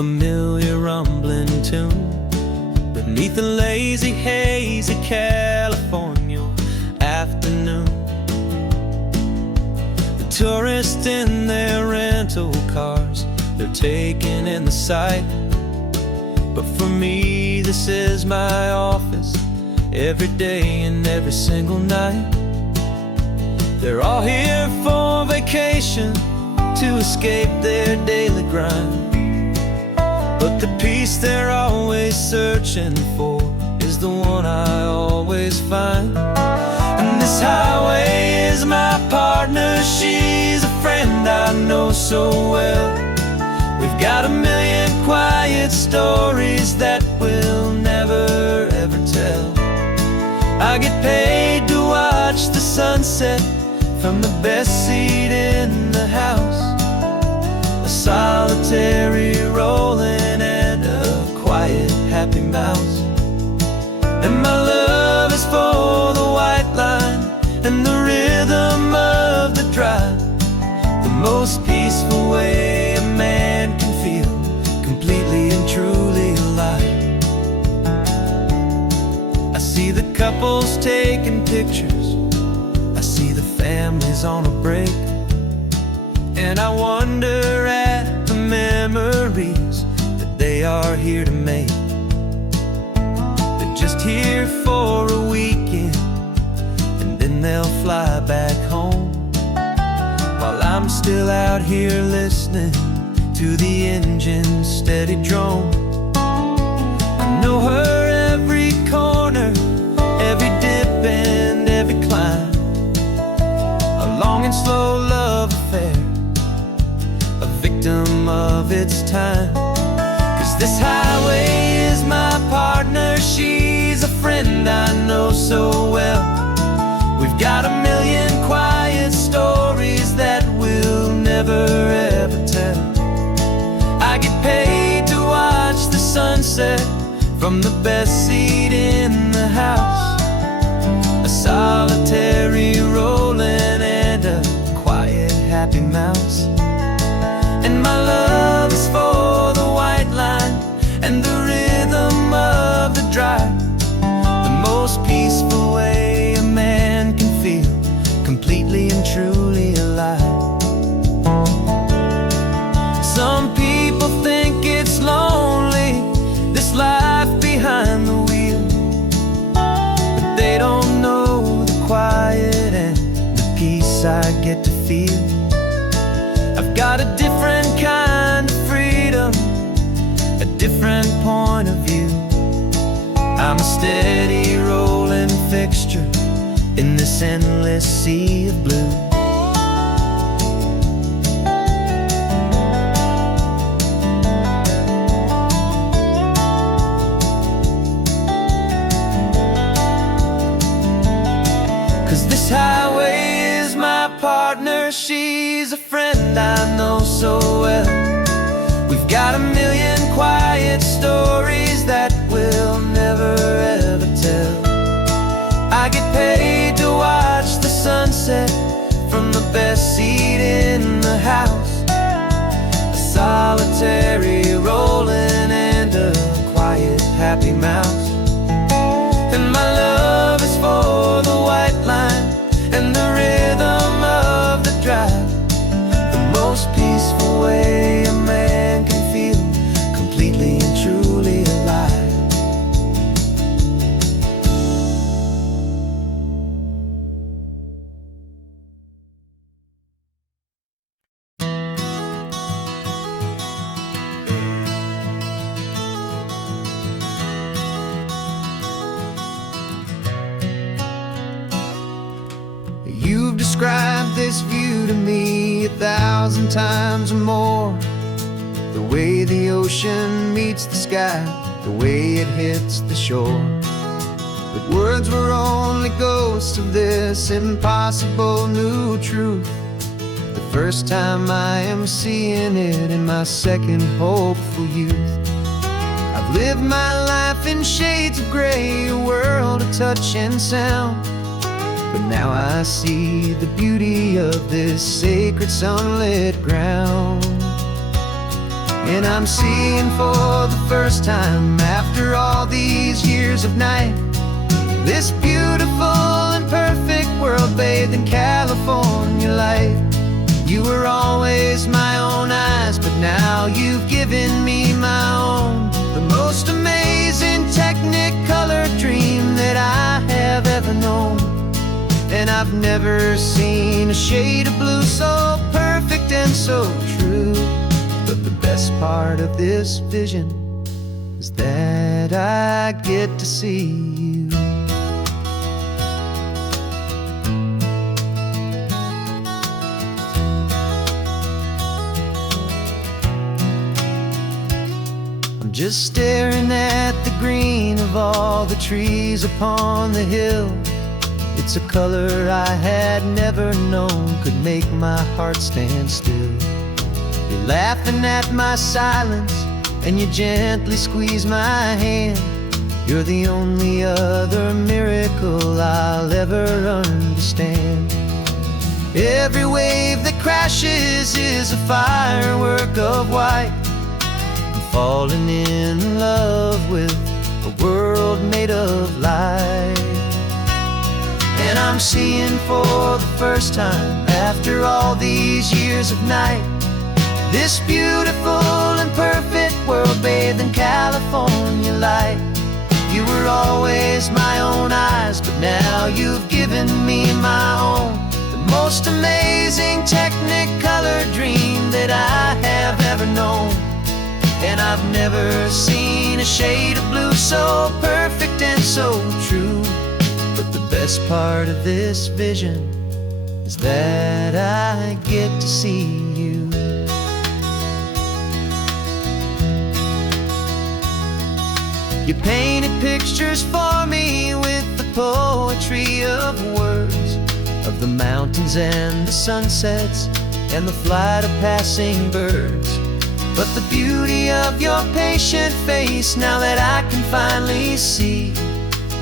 familiar rumbling tune beneath the lazy haze of California afternoon. The tourists in their rental cars, they're taking in the sight. But for me, this is my office, every day and every single night. They're all here for vacation, to escape their daily grind. But the peace they're always searching for is the one I always find. And this highway is my partner, she's a friend I know so well. We've got a million quiet stories that we'll never ever tell. I get paid to watch the sunset from the best seat in the house. A solitary rolling and a quiet happy mouse. And my love is for the white line and the rhythm of the drive. The most peaceful way a man can feel completely and truly alive. I see the couples taking pictures, I see the families on a break, and I wonder at the memories that they are here to make. They're just here for a weekend, and then they'll fly back home, while I'm still out here listening to the engine's steady drone. I know her every corner, every dip and every climb. A long and slow love affair, a victim of its time. 'Cause this highway is my partner, she's a friend I know so well. We've got a million quiet stories that we'll never ever tell. I get paid to watch the sunset from the best seat in the house. A solitary rolling and a quiet happy mouse. And my love is for the white line and the rhythm of the drive. The most peaceful way a man can feel completely and truly alive. Some people think it's lonely, this life behind the wheel, but they don't know the quiet and the peace I get to feel. I've got a different kind of freedom, a different point of view. I'm a steady rolling fixture in this endless sea of blue. Highway is my partner, she's a friend I know so well. We've got a million quiet stories that we'll never ever tell. I get paid to watch the sunset from the best seat in the house. A solitary rolling and a quiet happy mouse. And my love is for the white line and the rhythm of the drive. The most peaceful way a man can feel completely and truly alive. You've described this view to me 1,000 times or more. The way the ocean meets the sky, the way it hits the shore. But words were only ghosts of this impossible new truth. The first time I am seeing it in my second hopeful youth. I've lived my life in shades of gray, a world of touch and sound. But now I see the beauty of this sacred sunlit ground. And I'm seeing for the first time after all these years of night, this beautiful and perfect world bathed in California light. You were always my own eyes, but now you've given me my own. The most amazing Technicolor dream that I have ever known. And I've never seen a shade of blue so perfect and so true. But the best part of this vision is that I get to see you. Just staring at the green of all the trees upon the hill. It's a color I had never known could make my heart stand still. You're laughing at my silence, and you gently squeeze my hand. You're the only other miracle I'll ever understand. Every wave that crashes is a firework of white. Falling in love with a world made of light. And I'm seeing for the first time after all these years of night, this beautiful and perfect world bathed in California light. You were always my own eyes, but now you've given me my own. The most amazing Technicolor dream that I have ever known. And I've never seen a shade of blue so perfect and so true. But the best part of this vision is that I get to see you. You painted pictures for me with the poetry of words, of the mountains and the sunsets and the flight of passing birds. But the beauty of your patient face, now that I can finally see,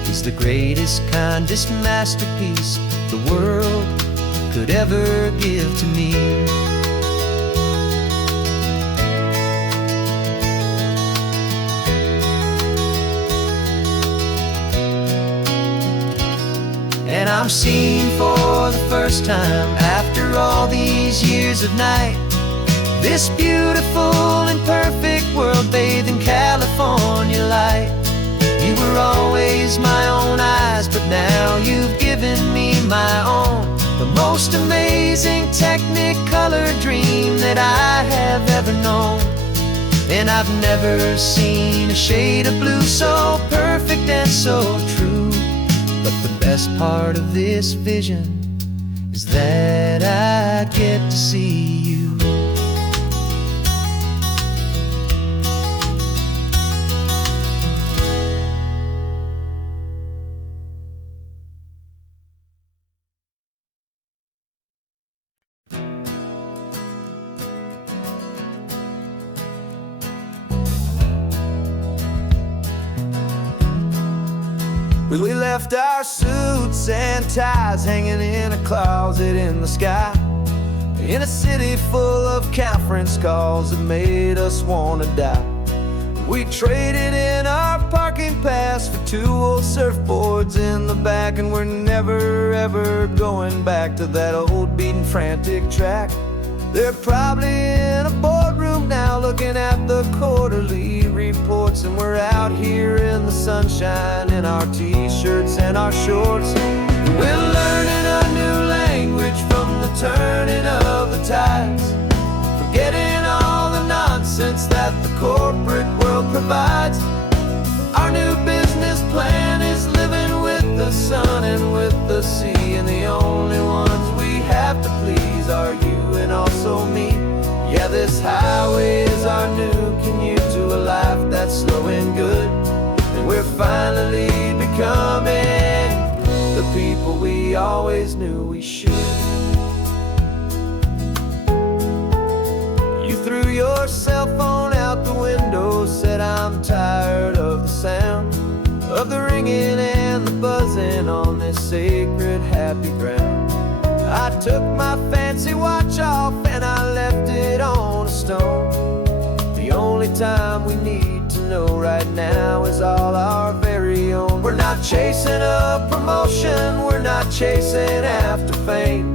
is the greatest, kindest masterpiece the world could ever give to me. And I'm seeing for the first time after all these years of night, this beautiful and perfect world bathed in California light. You were always my own eyes, but now you've given me my own. The most amazing Technicolor dream that I have ever known. And I've never seen a shade of blue so perfect and so true. But the best part of this vision is that I get to see you. We left our suits and ties hanging in a closet in the sky, in a city full of conference calls that made us wanna die. We traded in our parking pass for 2 old surfboards in the back, and we're never ever going back to that old beaten frantic track. They're probably in a boardroom now looking at the quarterly reports, and we're out here in the sunshine in our t-shirts and our shorts. We're learning a new language from the turning of the tides, forgetting all the nonsense that the corporate world provides. Our new business plan is living with the sun and with the sea, and the only ones we have to please are you and also me. Yeah, this highway is our new commute to a life that's slow and good, and we're finally becoming the people we always knew we should. You threw your cell phone out the window, said I'm tired of the sound of the ringing and the buzzing on this sacred happy ground. I took my fancy watch off and I left it on a stone. The chasing a promotion, we're not chasing after fame.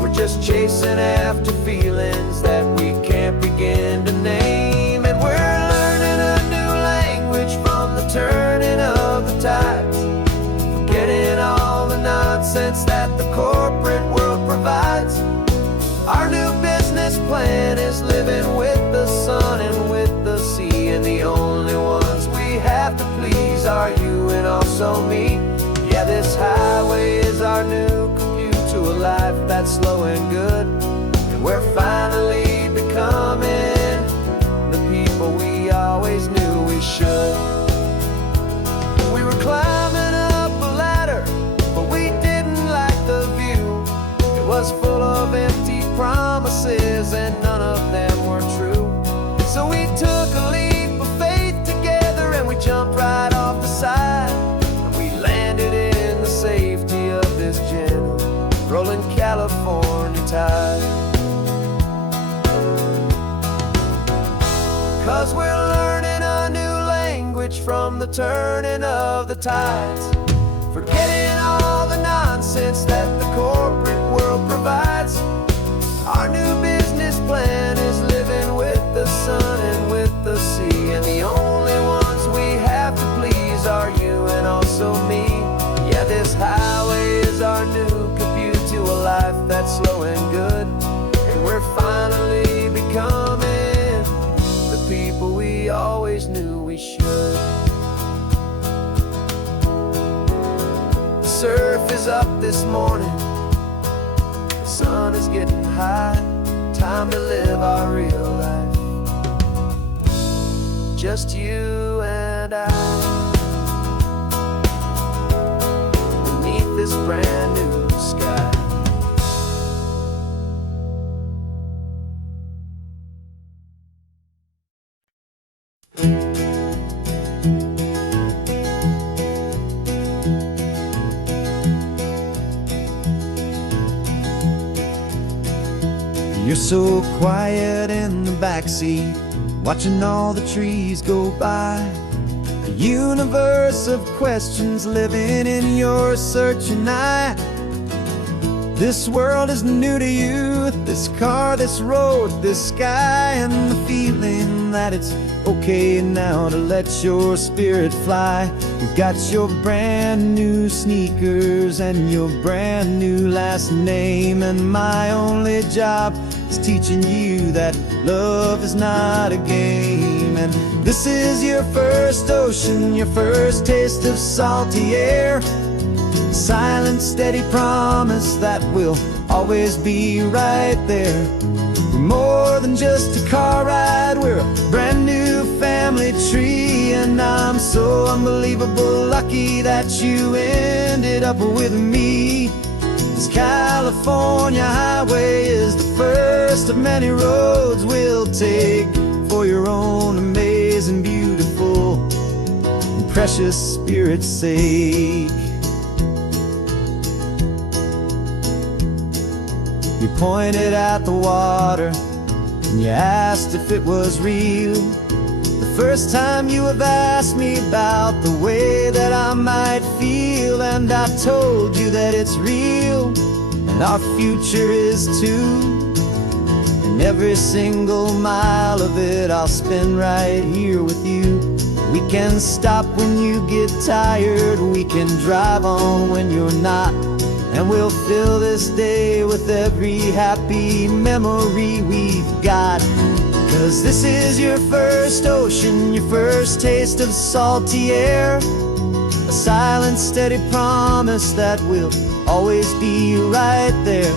We're just chasing after feelings that we can't begin to name. And we're learning a new language from the turning of the tides, forgetting all the nonsense that the corporate world provides. Our new business plan is living with the sun and with the sea, and the only ones we have to please are you and also me. Yeah, this highway is our new commute to a life that's slow and good, and we're finally becoming the people we always knew we should. We were climbing up a ladder, but we didn't like the view. It was full of empty promises and none of them were true. So we took a leap of faith together and we jumped right off the side, and we landed in the safety of this gentle rolling California tide. 'Cause we're learning a new language from the turning of the tides, forgetting all the nonsense that the corporate world provides. Our new business plan is living with the sun and with the sea, and the only ones we have to please are you and also me. Yeah, this highway is our new commute to a life that's slow and good, and we're finally becoming the people we always knew we should. The surf is up this morning, the sun is getting high, time to live our real life, just you and I, beneath this brand new sky. You're so quiet in the backseat, watching all the trees go by. A universe of questions living in your searching eye. This world is new to you, this car, this road, this sky, and the feeling that it's okay now to let your spirit fly. You've got your brand new sneakers and your brand new last name, and my only job is teaching you that love is not a game. And this is your first ocean, your first taste of salty air, silent, steady promise that we'll always be right there. We're more than just a car ride, we're a brand new family tree, and I'm so unbelievable lucky that you ended up with me. This California highway is the first of many roads we'll take for your own amazing, beautiful, and precious spirit's sake. You pointed at the water and you asked if it was real. The first time you have asked me about the way that I might feel, and I told you that it's real and our future is too. And every single mile of it I'll spend right here with you. We can stop when you get tired, we can drive on when you're not, and we'll fill this day with every happy memory we've got. 'Cause this is your first ocean, your first taste of salty air, a silent, steady promise that we'll always be right there.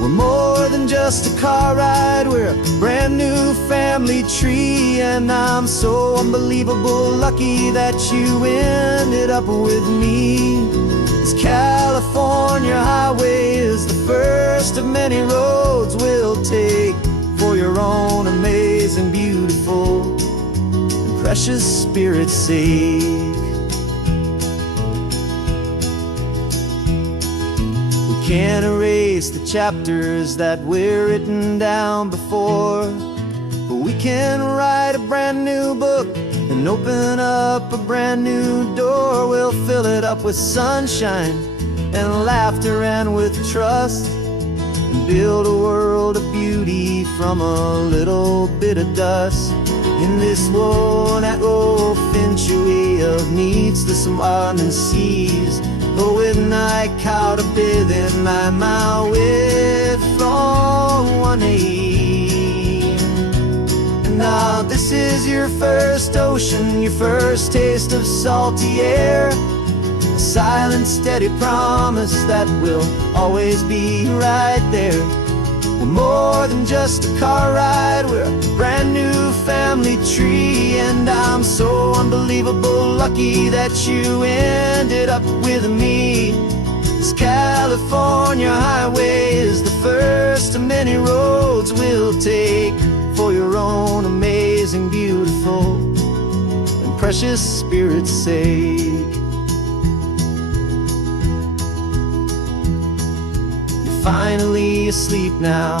We're more than just a car ride, we're a brand new family tree, and I'm so unbelievable lucky that you ended up with me. This California highway is the first of many roads we'll take for your own amazing, beautiful, and precious spirit's sake. We can't erase the chapters that we're written down before, but we can write a brand new book and and open up a brand new door. We'll fill it up with sunshine and laughter and with trust, and build a world of beauty from a little bit of dust. In this world that finchuí of needs the smiling seas, but with night caught a bit in my way from one aim. Now this is your first ocean, your first taste of salty air, a silent steady promise that we'll always be right there. We're more than just a car ride, we're a brand new family tree. And I'm so unbelievable lucky that you ended up with me. This California highway is the first of many roads we'll take for your own amazing, beautiful, and precious spirit's sake. You're finally asleep now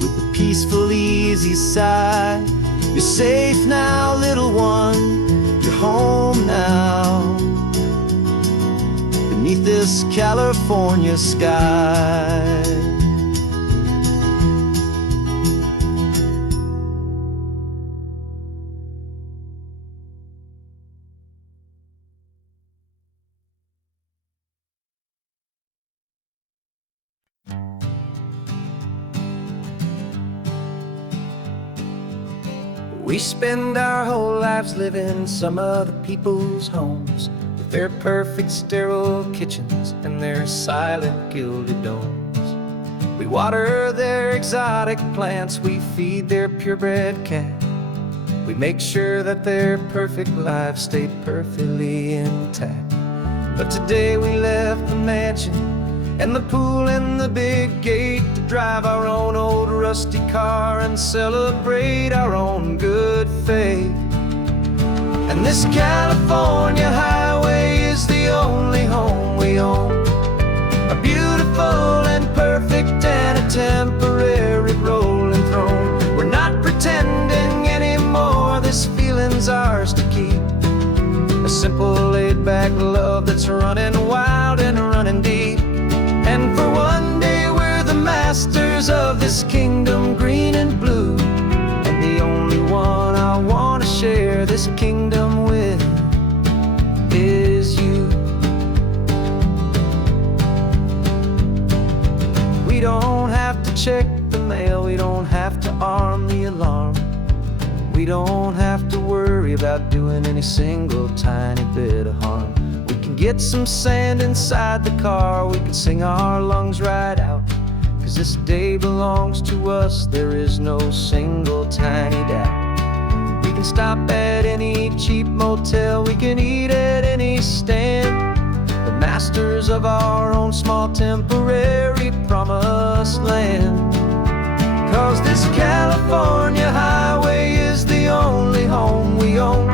with a peaceful, easy sigh. You're safe now, little one, you're home now, beneath this California sky. We spend our whole lives living some other people's homes, with their perfect sterile kitchens and their silent gilded domes. We water their exotic plants, we feed their purebred cat. We make sure that their perfect lives stay perfectly intact. But today we left the mansion and the pool and the big gate to drive our own old rusty car and celebrate our own good faith. And this California highway is the only home we own, a beautiful and perfect and a temporary rolling throne. We're not pretending anymore, this feeling's ours to keep, a simple laid-back love that's running wild and running deep. And for one day we're the masters of this kingdom green and blue, and the only one I want to share this kingdom with is you. We don't have to check the mail, we don't have to arm the alarm, we don't have to worry about doing any single tiny bit of harm. Get some sand inside the car, we can sing our lungs right out, 'cause this day belongs to us, there is no single tiny doubt. We can stop at any cheap motel, we can eat at any stand, the masters of our own small temporary promised land. 'Cause this California highway is the only home we own,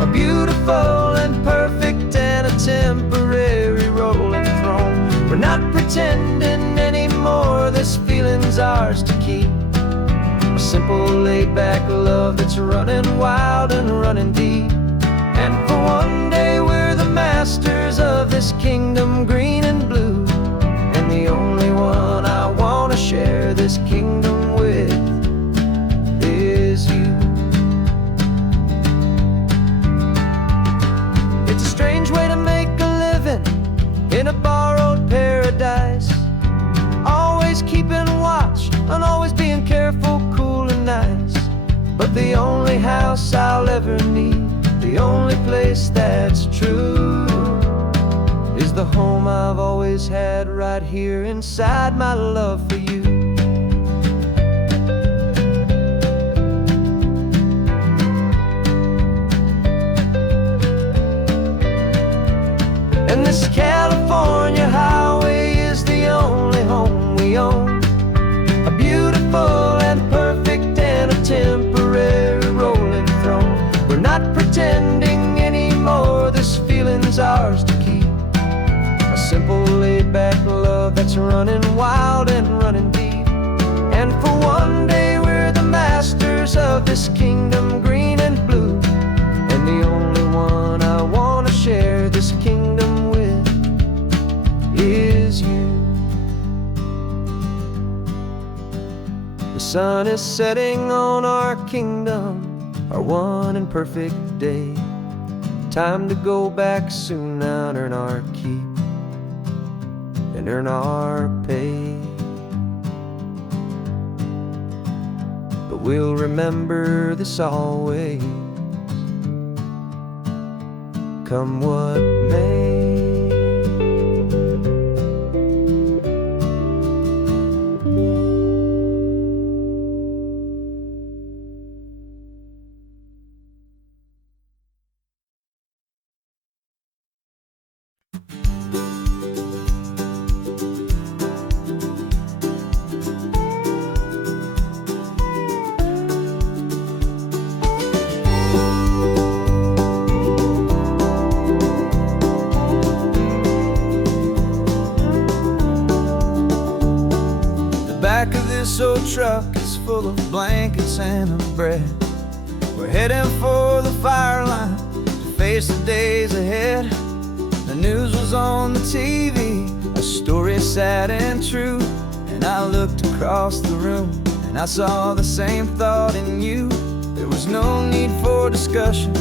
a beautiful and perfect and a temporary rolling throne. We're not pretending anymore, this feeling's ours to keep, a simple laid-back love that's running wild and running deep. And for one day we're the masters of this kingdom green and blue, and the only one I want to share this kingdom with is you. It's a strange way to make a living in a borrowed paradise, always keeping watch and always being careful, cool and nice. But the only house I'll ever need, the only place that's true, is the home I've always had right here inside my love for you. And this California highway is the only home we own, a beautiful and perfect and a temporary rolling throne. We're not pretending anymore, this feeling's ours to keep, a simple laid-back love that's running wild and running deep. And for one day we're the masters of this kingdom green and blue, sun is setting on our kingdom, our one and perfect day. Time to go back soon now and earn our keep and earn our pay. But we'll remember this always, come what may. Back of this old truck is full of blankets and of bread. We're heading for the fire line to face the days ahead. The news was on the TV, a story sad and true. And I looked across the room and I saw the same thought in you. There was no need for discussion,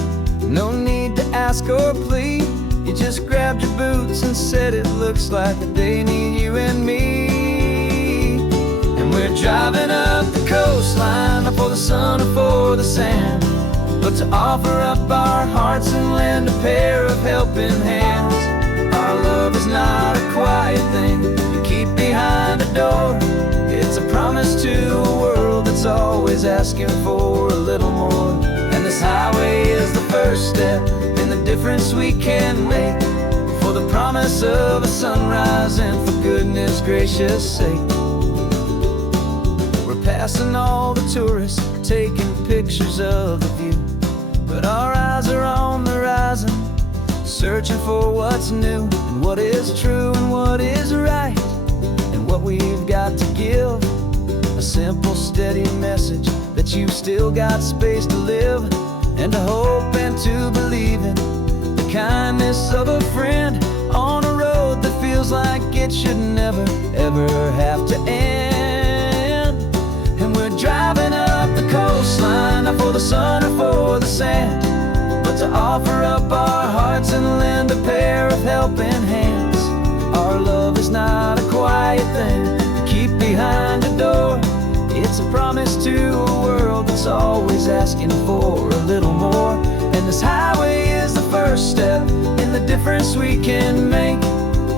no need to ask or plead. You just grabbed your boots and said it looks like they need you and me. We're driving up the coastline, not for the sun or for the sand, but to offer up our hearts and lend a pair of helping hands. Our love is not a quiet thing you keep behind a door. It's a promise to a world that's always asking for a little more. And this highway is the first step in the difference we can make, for the promise of a sunrise and for goodness gracious sake. Passing all the tourists, taking pictures of the view, but our eyes are on the horizon, searching for what's new and what is true and what is right, and what we've got to give. A simple, steady message that you've still got space to live, and to hope and to believe in the kindness of a friend on a road that feels like it should never, ever have to end. Driving up the coastline, not for the sun or for the sand, but to offer up our hearts and lend a pair of helping hands. Our love is not a quiet thing to keep behind a door. It's a promise to a world that's always asking for a little more. And this highway is the first step in the difference we can make,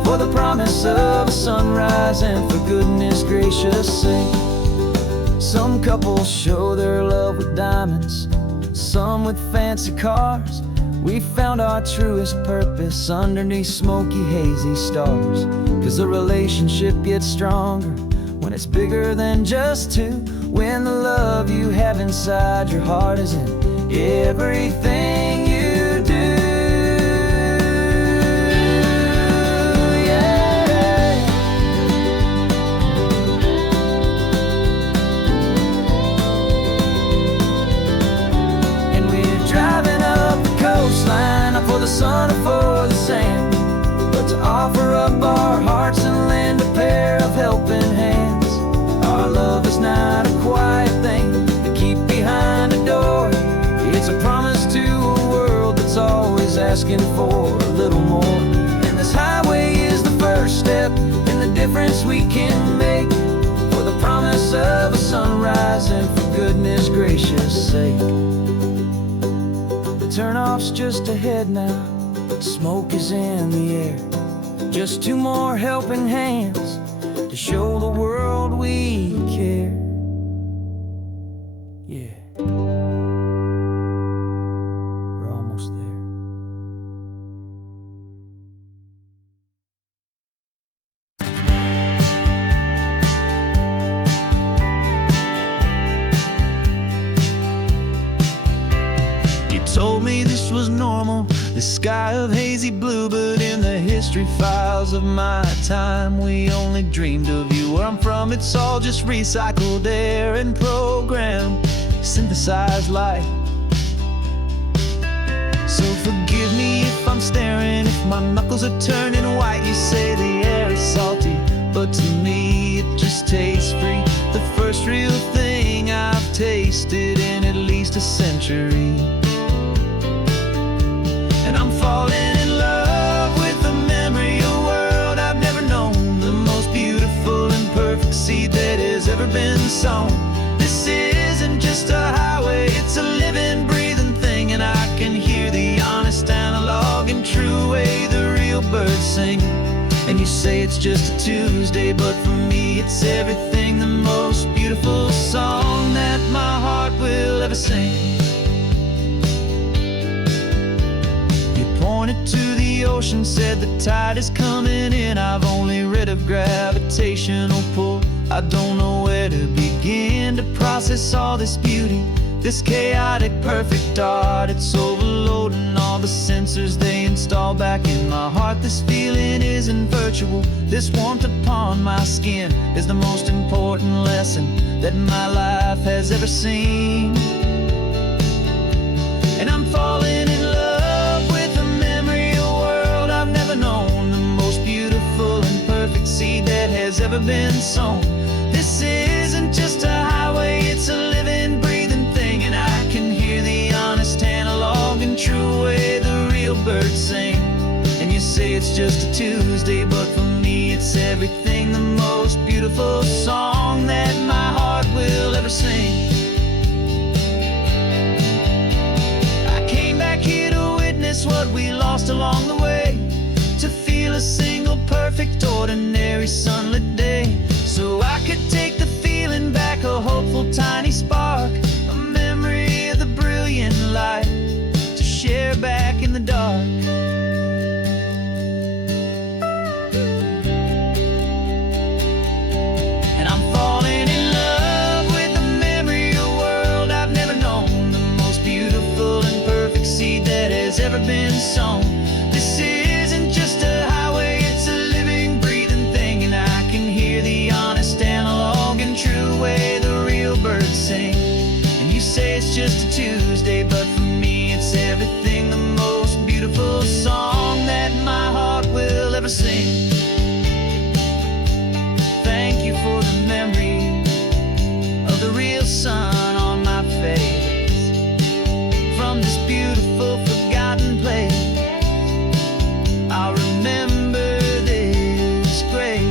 for the promise of a sunrise and for goodness gracious sake. Some couples show their love with diamonds, some with fancy cars. We found our truest purpose underneath smoky, hazy stars. 'Cause the relationship gets stronger when it's bigger than just two, when the love you have inside your heart is in everything you do. For the sun or for the sand, but to offer up our hearts and lend a pair of helping hands. Our love is not a quiet thing to keep behind a door. It's a promise to a world that's always asking for a little more. And this highway is the first step in the difference we can make, for the promise of a sunrise and for goodness gracious sake. Turnoff's just ahead now, smoke is in the air. Just two more helping hands to show the world we care. Yeah, we're almost there. Told me this was normal, the sky of hazy blue, but in the history files of my time, we only dreamed of you. Where I'm from, it's all just recycled air and programmed, synthesized light. So forgive me if I'm staring, if my knuckles are turning white. You say the air is salty, but to me it just tastes free. The first real thing tasted in at least a century. And I'm falling in love with the memory of a world I've never known, the most beautiful and perfect seed that has ever been sown. This isn't just a highway, it's a living, breathing thing, and I can hear the honest analog and true way the real birds sing. And you say it's just a Tuesday, but for me it's everything, the most beautiful song that my heart will ever sing. You pointed to the ocean, said the tide is coming in. I've only read of gravitational pull. I don't know where to begin to process all this beauty, this chaotic perfect art. It's overloading all the sensors they install back in my heart. This feeling isn't virtual, this warmth upon my skin is the most important lesson that my life has ever seen. And I'm falling in love with the memory of a world I've never known, the most beautiful and perfect seed that has ever been sown. This isn't just a highway, it's a living, breathing thing, and I can hear the honest analog and true way the real birds sing. And you say it's just a Tuesday, but for me it's everything, the most beautiful song that my heart will ever sing. I came back here to witness what we lost along the way, to feel a single perfect ordinary sunlit day, so I could take the feeling back, a hopeful tiny spark, a memory of the brilliant light to share back in the dark. And I'm falling in love with the memory of a world I've never known, the most beautiful and perfect seed that has ever been sown. This isn't just a highway, it's a living, breathing thing, and I can hear the honest analog and true way the real birds sing. And you say it's just a Tuesday, but for me it's everything, the most beautiful song that my heart will ever sing. Thank you for the memory of the real sun on my face, from this beautiful forgotten place I'll remember this grace.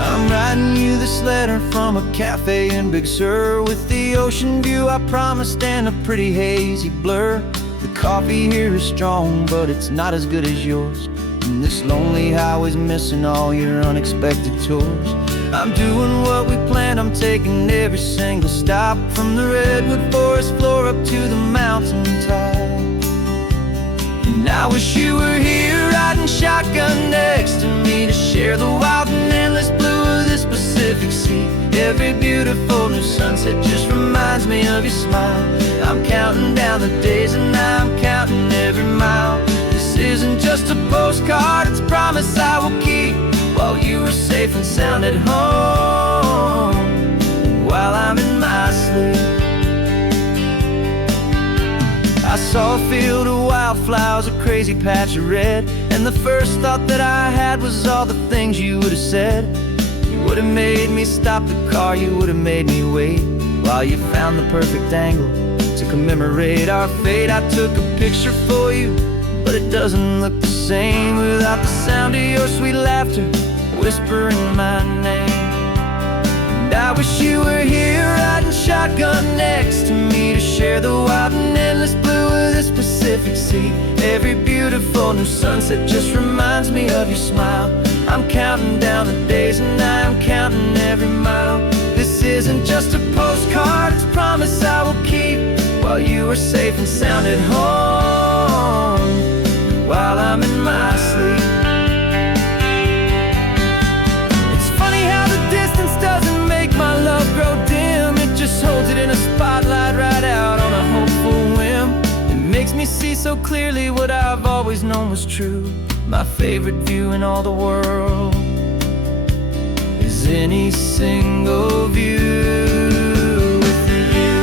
I'm writing you this letter from a cafe in Big Sur, with the ocean view I promised and a pretty hazy blur. The coffee here is strong, but it's not as good as yours, and this lonely highway's missing all your unexpected tours. I'm doing what we planned, I'm taking every single stop, from the redwood forest floor up to the mountain top. And I wish you were here riding shotgun next to me, to share the wild and endless blue of this Pacific Sea. Every beautiful new sunset just reminds me of your smile. I'm counting down the days and I'm counting every mile. This isn't just a postcard, it's a promise I will keep, while you are safe and sound at home, while I'm in my sleep. I saw a field of wildflowers, a crazy patch of red, and the first thought that I had was all the things you would have said. You would have made me stop the car, you would have made me wait, while you found the perfect angle to commemorate our fate. I took a picture for you, but it doesn't look the same without the sound of your sweet laughter whispering my name. And I wish you were here riding shotgun next to me, to share the wild and endless blue of this Pacific Sea. Every beautiful new sunset just reminds me of your smile. I'm counting down the days and I'm counting every mile. This isn't just a postcard, it's a promise I will keep, while you are safe and sound at home, while I'm in my sleep. It's funny how the distance doesn't make my love grow dim, it just holds it in a spotlight right out on a hopeful whim. It makes me see so clearly what I've always known was true, My favorite view in all the world is any single view with you.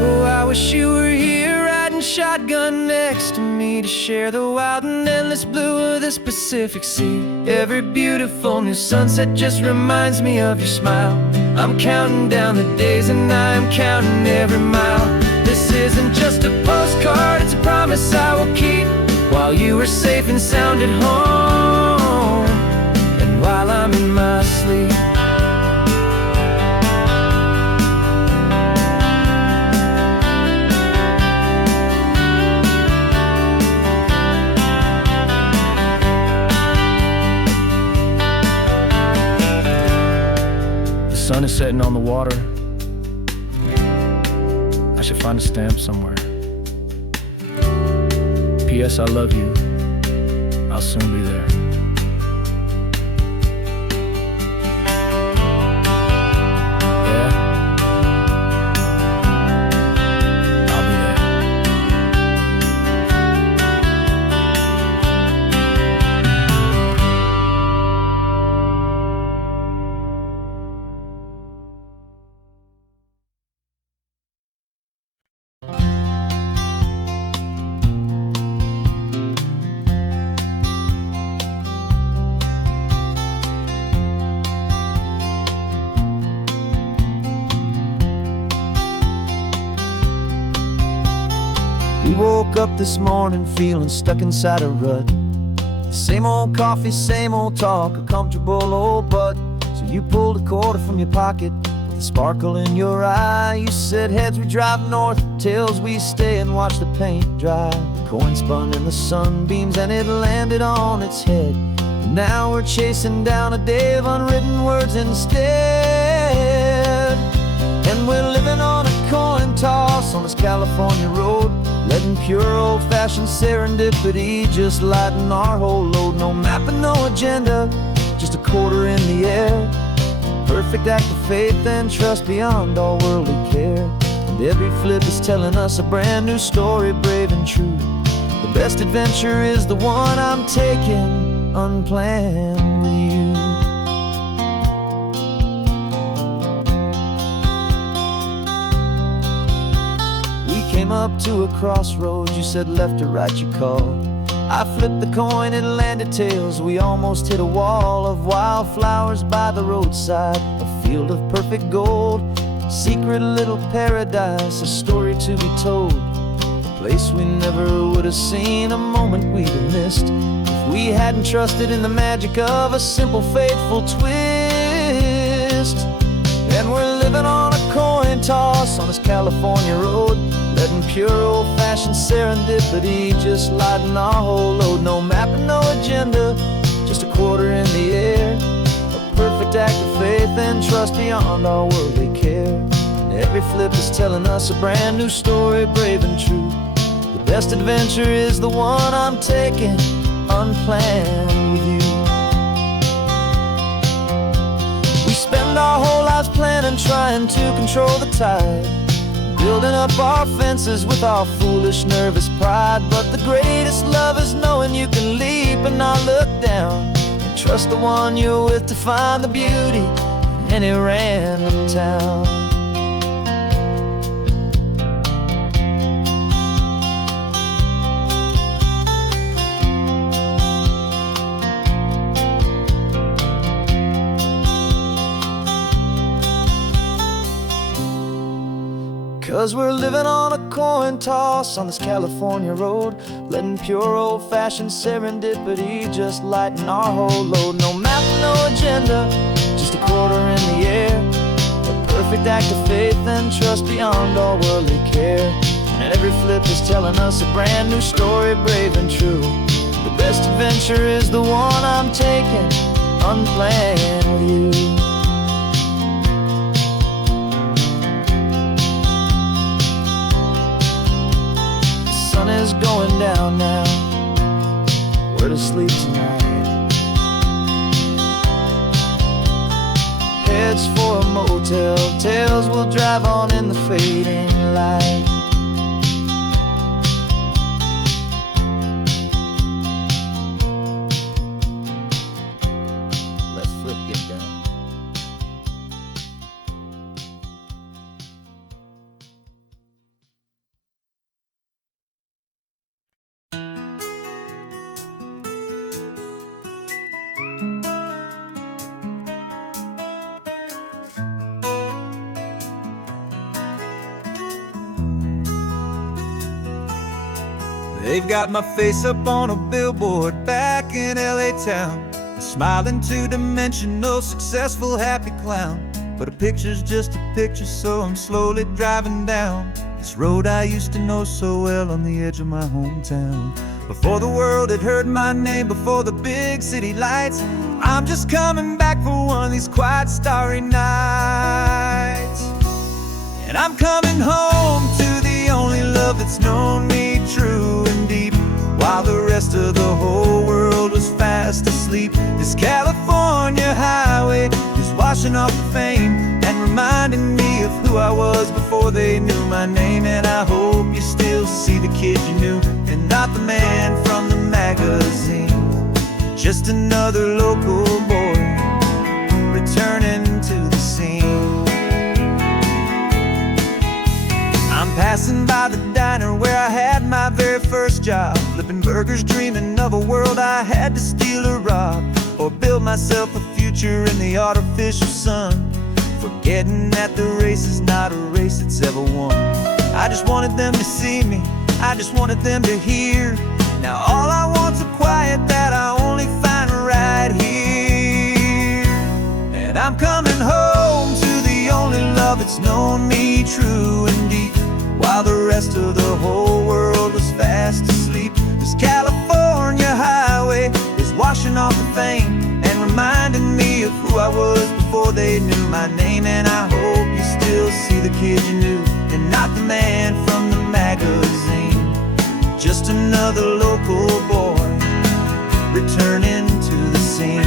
Oh, I wish you were here riding shotgun next to me to share the wild and endless blue of this Pacific Sea. Every beautiful new sunset just reminds me of your smile. I'm counting down the days and I'm counting every mile. This isn't just a postcard, it's a promise I will keep, while you are safe and sound at home, and while I'm in my sleep. The sun is setting on the water. I should find a stamp somewhere. P.S. I love you. I'll soon be there. Yeah? I'll be there. We woke up this morning feeling stuck inside a rut. Same old coffee, same old talk, a comfortable old butt. So you pulled a quarter from your pocket with a sparkle in your eye. You said heads we drive north, tails we stay and watch the paint dry. The coin spun in the sunbeams and it landed on its head. And now we're chasing down a day of unwritten words instead. And we're living on a coin toss on this California road, letting pure old-fashioned serendipity just lighten our whole load. No map and no agenda, just a quarter in the air. Perfect act of faith and trust beyond all worldly care. And every flip is telling us a brand new story, brave and true. The best adventure is the one I'm taking unplanned with you. Came up to a crossroads, you said left or right you called. I flipped the coin, it landed tails. We almost hit a wall of wildflowers by the roadside, a field of perfect gold, secret little paradise, a story to be told. A place we never would have seen, a moment we'd have missed if we hadn't trusted in the magic of a simple, faithful twist. And we're living on a coin toss on this California road, letting pure old-fashioned serendipity just lighten our whole load. No map and no agenda, just a quarter in the air. A perfect act of faith and trust beyond our worldly care. And every flip is telling us a brand new story, brave and true. The best adventure is the one I'm taking unplanned with you. We spend our whole lives planning, trying to control the tide, building up our fences with our foolish, nervous pride. But the greatest love is knowing you can leap and not look down, and trust the one you're with to find the beauty in any random town. 'Cause we're living on a coin toss on this California road, letting pure old-fashioned serendipity just lighten our whole load. No map, no agenda, just a quarter in the air. A perfect act of faith and trust beyond all worldly care. And every flip is telling us a brand new story, brave and true. The best adventure is the one I'm taking unplanned with you. Sun is going down now, we're to sleep tonight. bells, we'll drive on in the fading light. Let's flip get done. They've got my face up on a billboard back in LA town, a smiling two-dimensional, successful, happy clown. But a picture's just a picture, so I'm slowly driving down this road I used to know so well on the edge of my hometown. Before the world had heard my name, before the big city lights, I'm just coming back for one of these quiet, starry nights. And I'm coming home to the only love that's known me true and deep, while the rest of the whole world was fast asleep. This California highway is washing off the fame and reminding me of who I was before they knew my name. And I hope you still see the kid you knew, and not the man from the magazine. Just another local boy returning to the scene. I'm passing by the diner where I had my very first job, flipping burgers, dreaming of a world I had to steal or rob, or build myself a future in the artificial sun, forgetting that the race is not a race that's ever won. I just wanted them to see me, I just wanted them to hear. Now all I want's a quiet that I only find right here. And I'm coming home to the only love that's known me true and deep, while the rest of the whole world was fast asleep. This California highway is washing off the fame and reminding me of who I was before they knew my name. And I hope you still see the kid you knew, and not the man from the magazine. Just another local boy returning to the scene.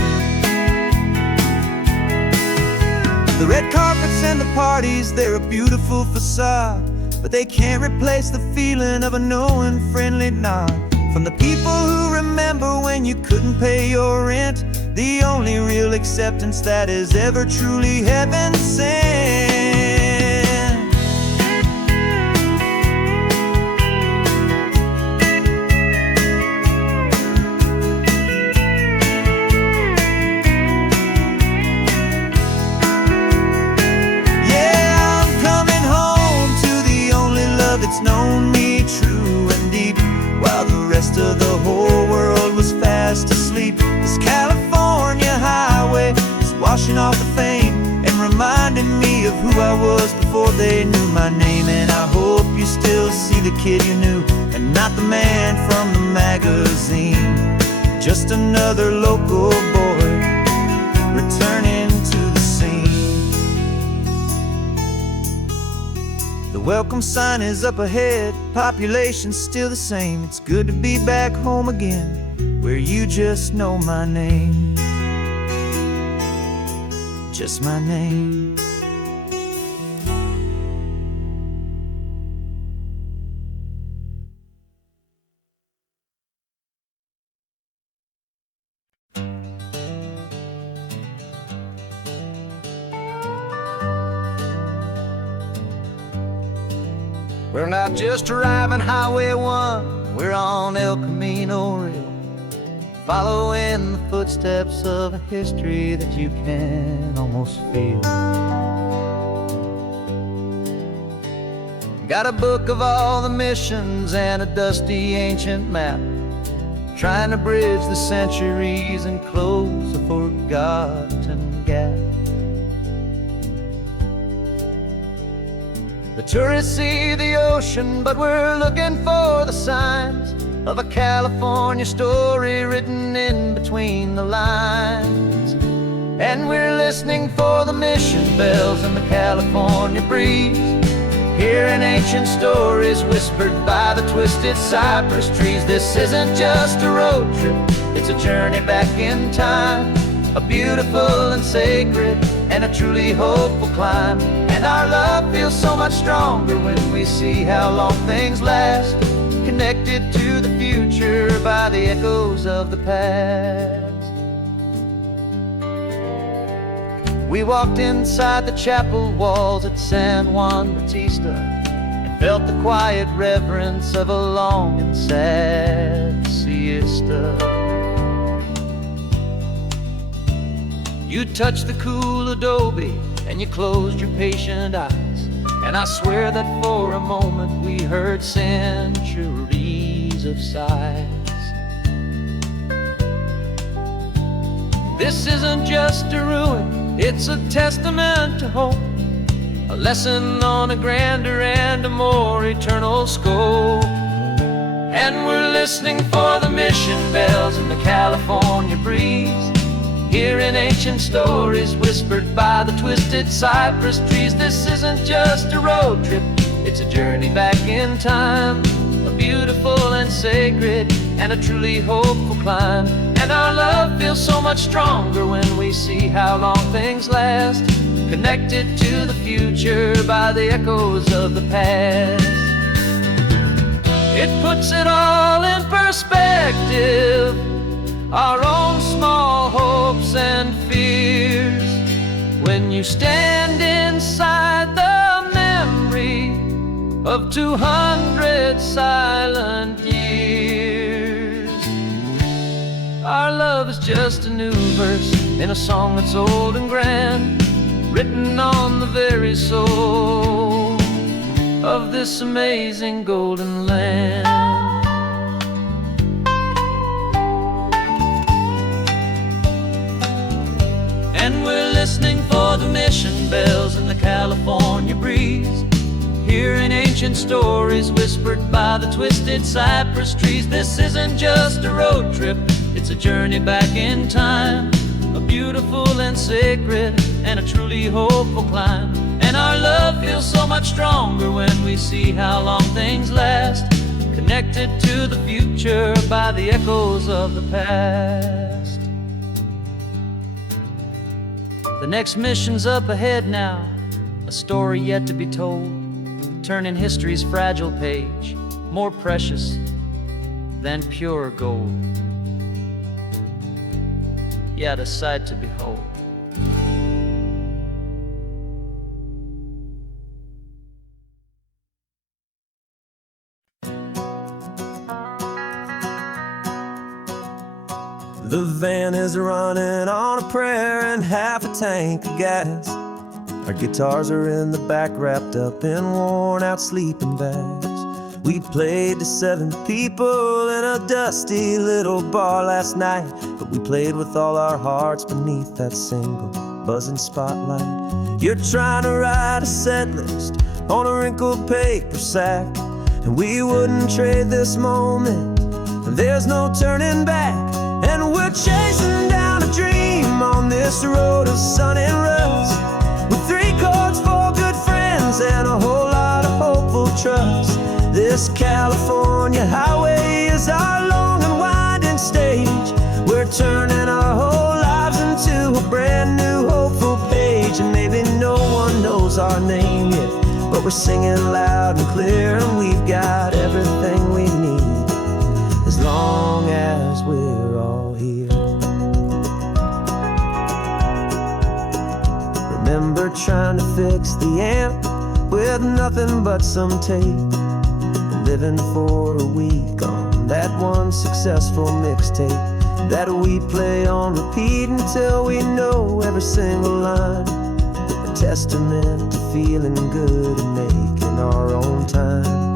The red carpets and the parties, they're a beautiful facade, but they can't replace the feeling of a knowing, friendly nod from the people who remember when you couldn't pay your rent. The only real acceptance that is ever truly heaven sent. Yeah, I'm coming home to the only love that's known me true and deep, while the rest of the whole world was fast asleep. This California highway is washing off the fame and reminding me of who I was before they knew my name. And I hope you still see the kid you knew, and not the man from the magazine. Just another local boy returning to the scene. The welcome sign is up ahead, population's still the same. It's good to be back home again, where you just know my name. Just my name. We're not just driving Highway 1, we're on El Camino Real, following the footsteps of a history that you can almost feel. Got a book of all the missions and a dusty ancient map, trying to bridge the centuries and close a forgotten gap. The tourists see the ocean, but we're looking for the signs of a California story written in between the lines. And we're listening for the mission bells and the California breeze, hearing ancient stories whispered by the twisted cypress trees. This isn't just a road trip, it's a journey back in time, a beautiful and sacred and a truly hopeful climb. And our love feels so much stronger when we see how long things last, connected to the future by the echoes of the past. We walked inside the chapel walls at San Juan Bautista and felt the quiet reverence of a long and sad siesta. You touched the cool adobe and you closed your patient eyes, and I swear that for a moment we heard centuries of sighs. This isn't just a ruin, it's a testament to hope, a lesson on a grander and a more eternal scope. And we're listening for the mission bells in the California breeze, hearing ancient stories whispered by the twisted cypress trees. This isn't just a road trip, it's a journey back in time, a beautiful and sacred and a truly hopeful climb. And our love feels so much stronger when we see how long things last, connected to the future by the echoes of the past. It puts it all in perspective, our own small hopes and fears, when you stand inside the memory of 200 silent years. Our love is just a new verse in a song that's old and grand, written on the very soul of this amazing golden land. And we're listening for the mission bells in the California breeze, hearing ancient stories whispered by the twisted cypress trees. This isn't just a road trip, it's a journey back in time, a beautiful and sacred and a truly hopeful climb. And our love feels so much stronger when we see how long things last, connected to the future by the echoes of the past. The next mission's up ahead now, a story yet to be told, turning history's fragile page more precious than pure gold. Yet a sight to behold. The van is running on a prayer and half a tank of gas. Our guitars are in the back, wrapped up in worn-out sleeping bags. We played to 7 people in a dusty little bar last night, but we played with all our hearts beneath that single buzzing spotlight. You're trying to write a set list on a wrinkled paper sack, and we wouldn't trade this moment. There's no turning back. And we're chasing down a dream on this road of sun and rust, with 3 chords, 4 good friends, and a whole lot of hopeful trust. This California highway is our long and winding stage. We're turning our whole lives into a brand new hopeful page. And maybe no one knows our name yet, but we're singing loud and clear, and we've got everything we need, as long as we're all here. Remember trying to fix the amp with nothing but some tape, and living for a week on that one successful mixtape that we play on repeat until we know every single line, a testament to feeling good and making our own time.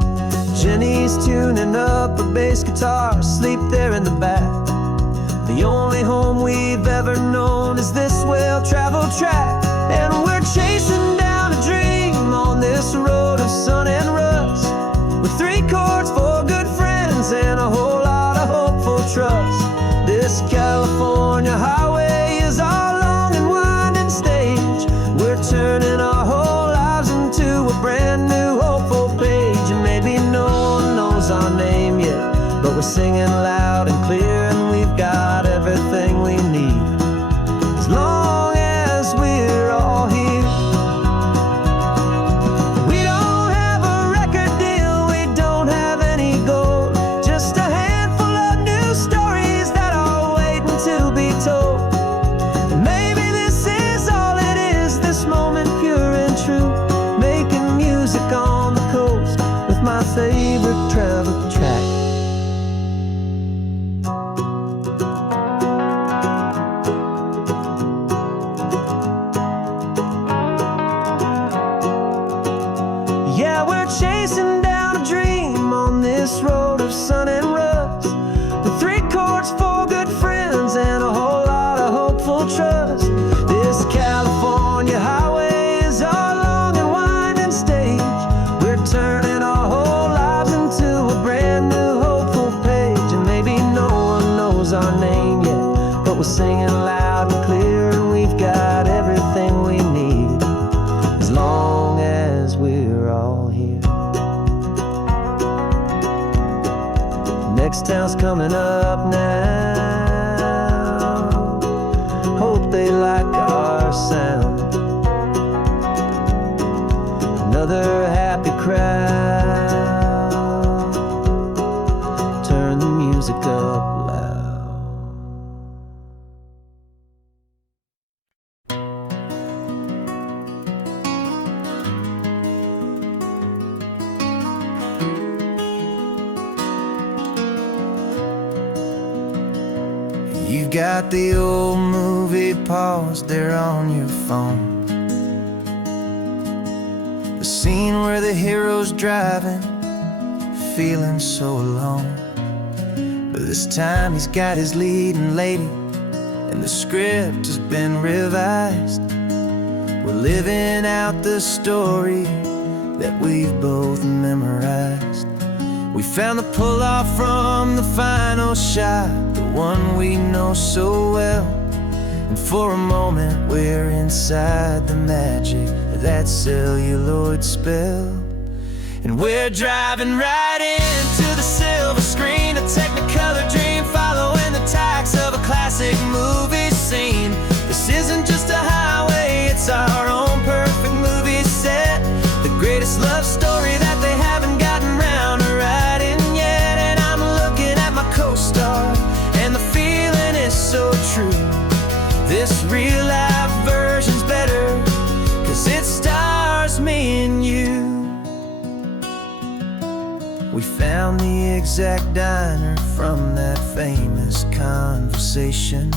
Jenny's tuning up her bass guitar, asleep there in the back. The only home we've ever known is this well-traveled track. And we're chasing down a dream on this road of sun and rust, with 3 chords, 4 good friends, and a whole lot of hopeful trust. This California highway is our long and winding stage. We're turning our whole lives into a brand new hopeful page. And maybe no one knows our name yet, but we're singing loud and clear, and we've got everything we need, as long as we're all this road of sun and rust, with 3 chords, 4 good friends, and a whole lot of hopeful trust. This California highway is our long and winding stage. We're turning our whole lives into a brand new hopeful page. And maybe no one knows our name yet, but we're singing loud and clear, and we've got everything we need, as long as we're all here. Next town's coming up now. Hope they like our sound. Another happy crowd. Turn the music up loud. You've got the old movie paused there on your phone, the scene where the hero's driving, feeling so alone. But this time he's got his leading lady, and the script has been revised. We're living out the story that we've both memorized. We found the pull-off from the final shot, the one we know so well. And for a moment we're inside the magic of that celluloid spell. And we're driving right into the silver screen, a Technicolor dream, following the tacks of a classic movie scene. This isn't just a highway, it's our own perfect movie set, the greatest love story that they haven't gotten round to writing yet. And I'm looking at my co-star, and the feeling is so true. This real life version's better, 'cause it stars me and you. We found the exact diner from that famous conversation,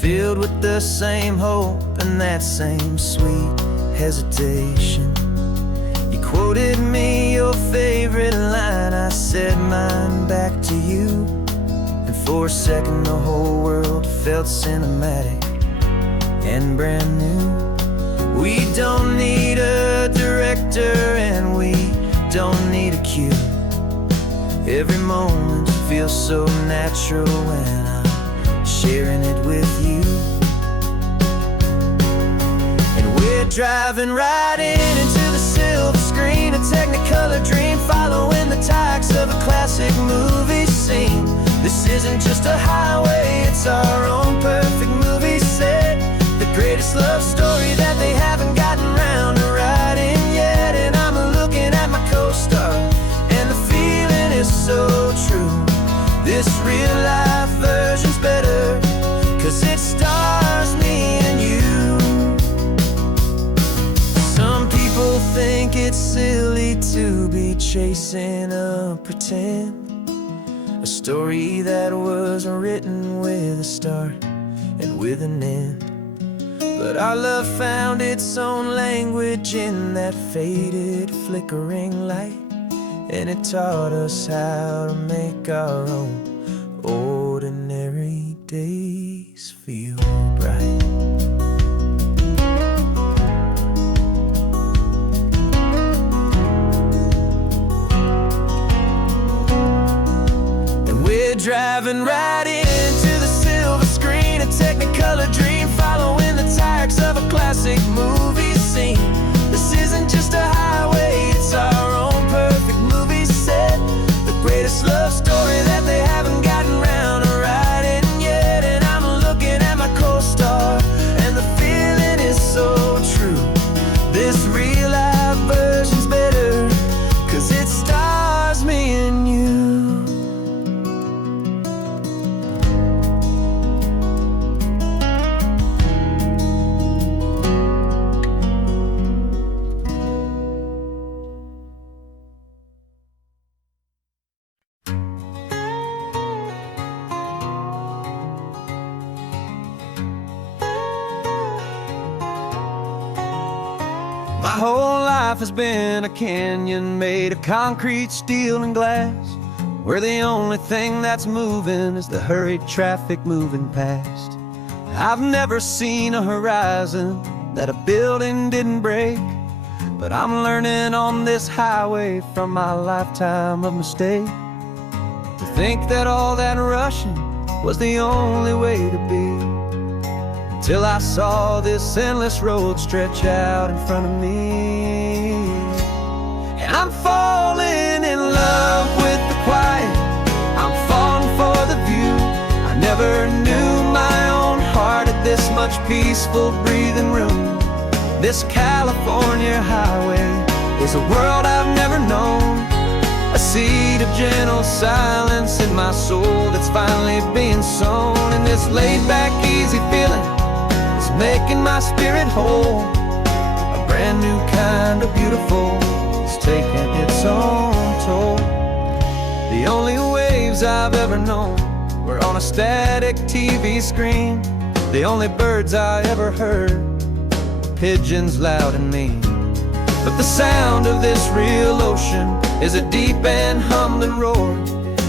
filled with the same hope and that same sweet hesitation. You quoted me your favorite line, I said mine back to you. And for a second the whole world felt cinematic and brand new. We don't need a director, and we don't need a cue. Every moment feels so natural when I'm sharing it with you. And we're driving right into the silver screen, a Technicolor dream, following the tacks of a classic movie scene. This isn't just a highway, it's our own perfect movie set, the greatest love story that they haven't gotten round to writing yet. And I'm looking at my co-star, and the feeling is so true. This real life version's better, 'cause it stars me and you. Some people think it's silly to be chasing a pretend, a story that was written with a start and with an end. But our love found its own language in that faded, flickering light, and it taught us how to make our own ordinary days feel bright. And we're driving right into the silver screen, a Technicolor dream, following the tacks of a classic movie scene. This isn't just a highway, it's our own perfect movie set, the greatest love story that they haven't gotten round to writing yet. And I'm looking at my co-star, and the feeling is so true. This real life version's better, 'cause it stars me and you. My whole life has been a canyon made of concrete, steel, and glass, where the only thing that's moving is the hurried traffic moving past. I've never seen a horizon that a building didn't break, but I'm learning on this highway from my lifetime of mistake to think that all that rushing was the only way to be. Till I saw this endless road stretch out in front of me. And I'm falling in love with the quiet, I'm falling for the view. I never knew my own heart had this much peaceful breathing room. This California highway is a world I've never known, a seed of gentle silence in my soul that's finally being sown. And this laid-back, easy feeling is making my spirit whole. A brand new kind of beautiful is taking its own toll. The only waves I've ever known were on a static TV screen. The only birds I ever heard were pigeons loud and mean. But the sound of this real ocean is a deep and humbling roar,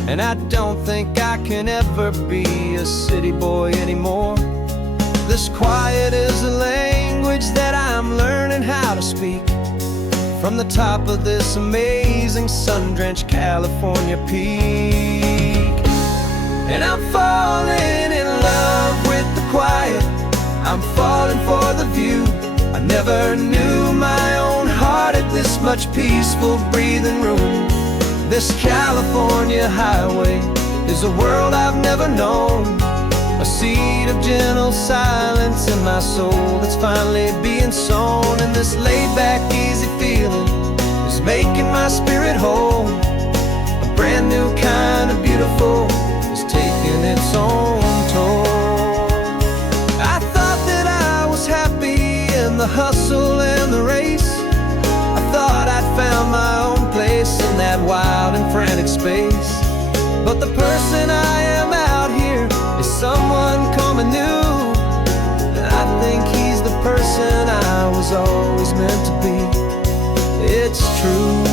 and I don't think I can ever be a city boy anymore. This quiet is a language that I'm learning how to speak from the top of this amazing sun-drenched California peak. And I'm falling in love with the quiet, I'm falling for the view. I never knew my own heart had this much peaceful breathing room. This California highway is a world I've never known, a seed of gentle silence in my soul that's finally being sown. And this laid-back, easy feeling is making my spirit whole. A brand new kind of beautiful is taking its own toll. I thought that I was happy in the hustle and the race. I thought I'd found my own place in that wild and frantic space. But the person I am out here is someone coming new, and I think he's the person I was always meant to be. It's true,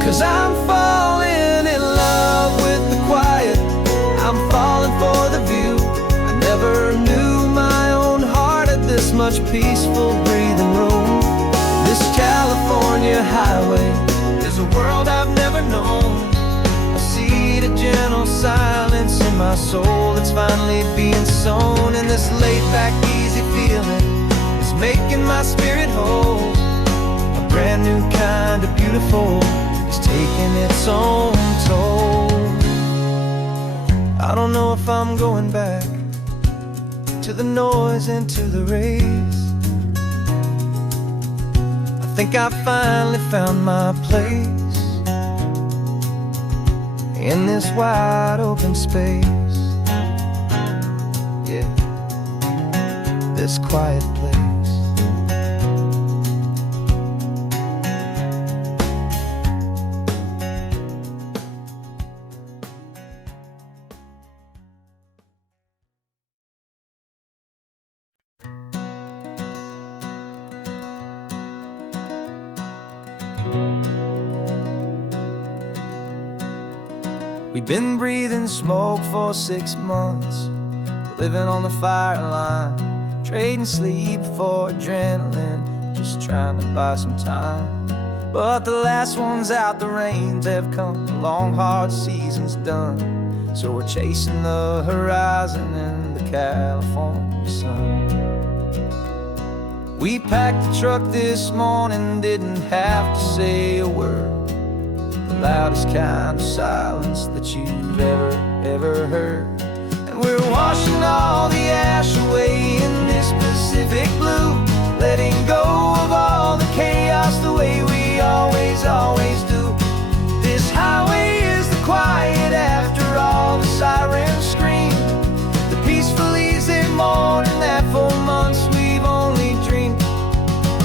'cause I'm falling in love with the quiet, I'm falling for the view. I never knew my own heart had this much peaceful breathing room. This California highway is a world I've never known, a seed of gentle silence in my soul that's finally being sown. And this laid-back, easy feeling is making my spirit whole. A brand new kind of beautiful is taking its own toll. I don't know if I'm going back to the noise and to the race. I think I finally found my place in this wide open space, yeah, this quiet place. We've been breathing smoke for 6 months, living on the fire line, trading sleep for adrenaline, just trying to buy some time. But the last one's out, the rains have come, the long hard season's done. So we're chasing the horizon in the California sun. We packed the truck this morning, didn't have to say a word, the loudest kind of silence that you've ever heard. And we're washing all the ash away in this Pacific blue, letting go of all the chaos the way we always do. This highway is the quiet after all the sirens scream, the peaceful easy morning that for months we've only dreamed.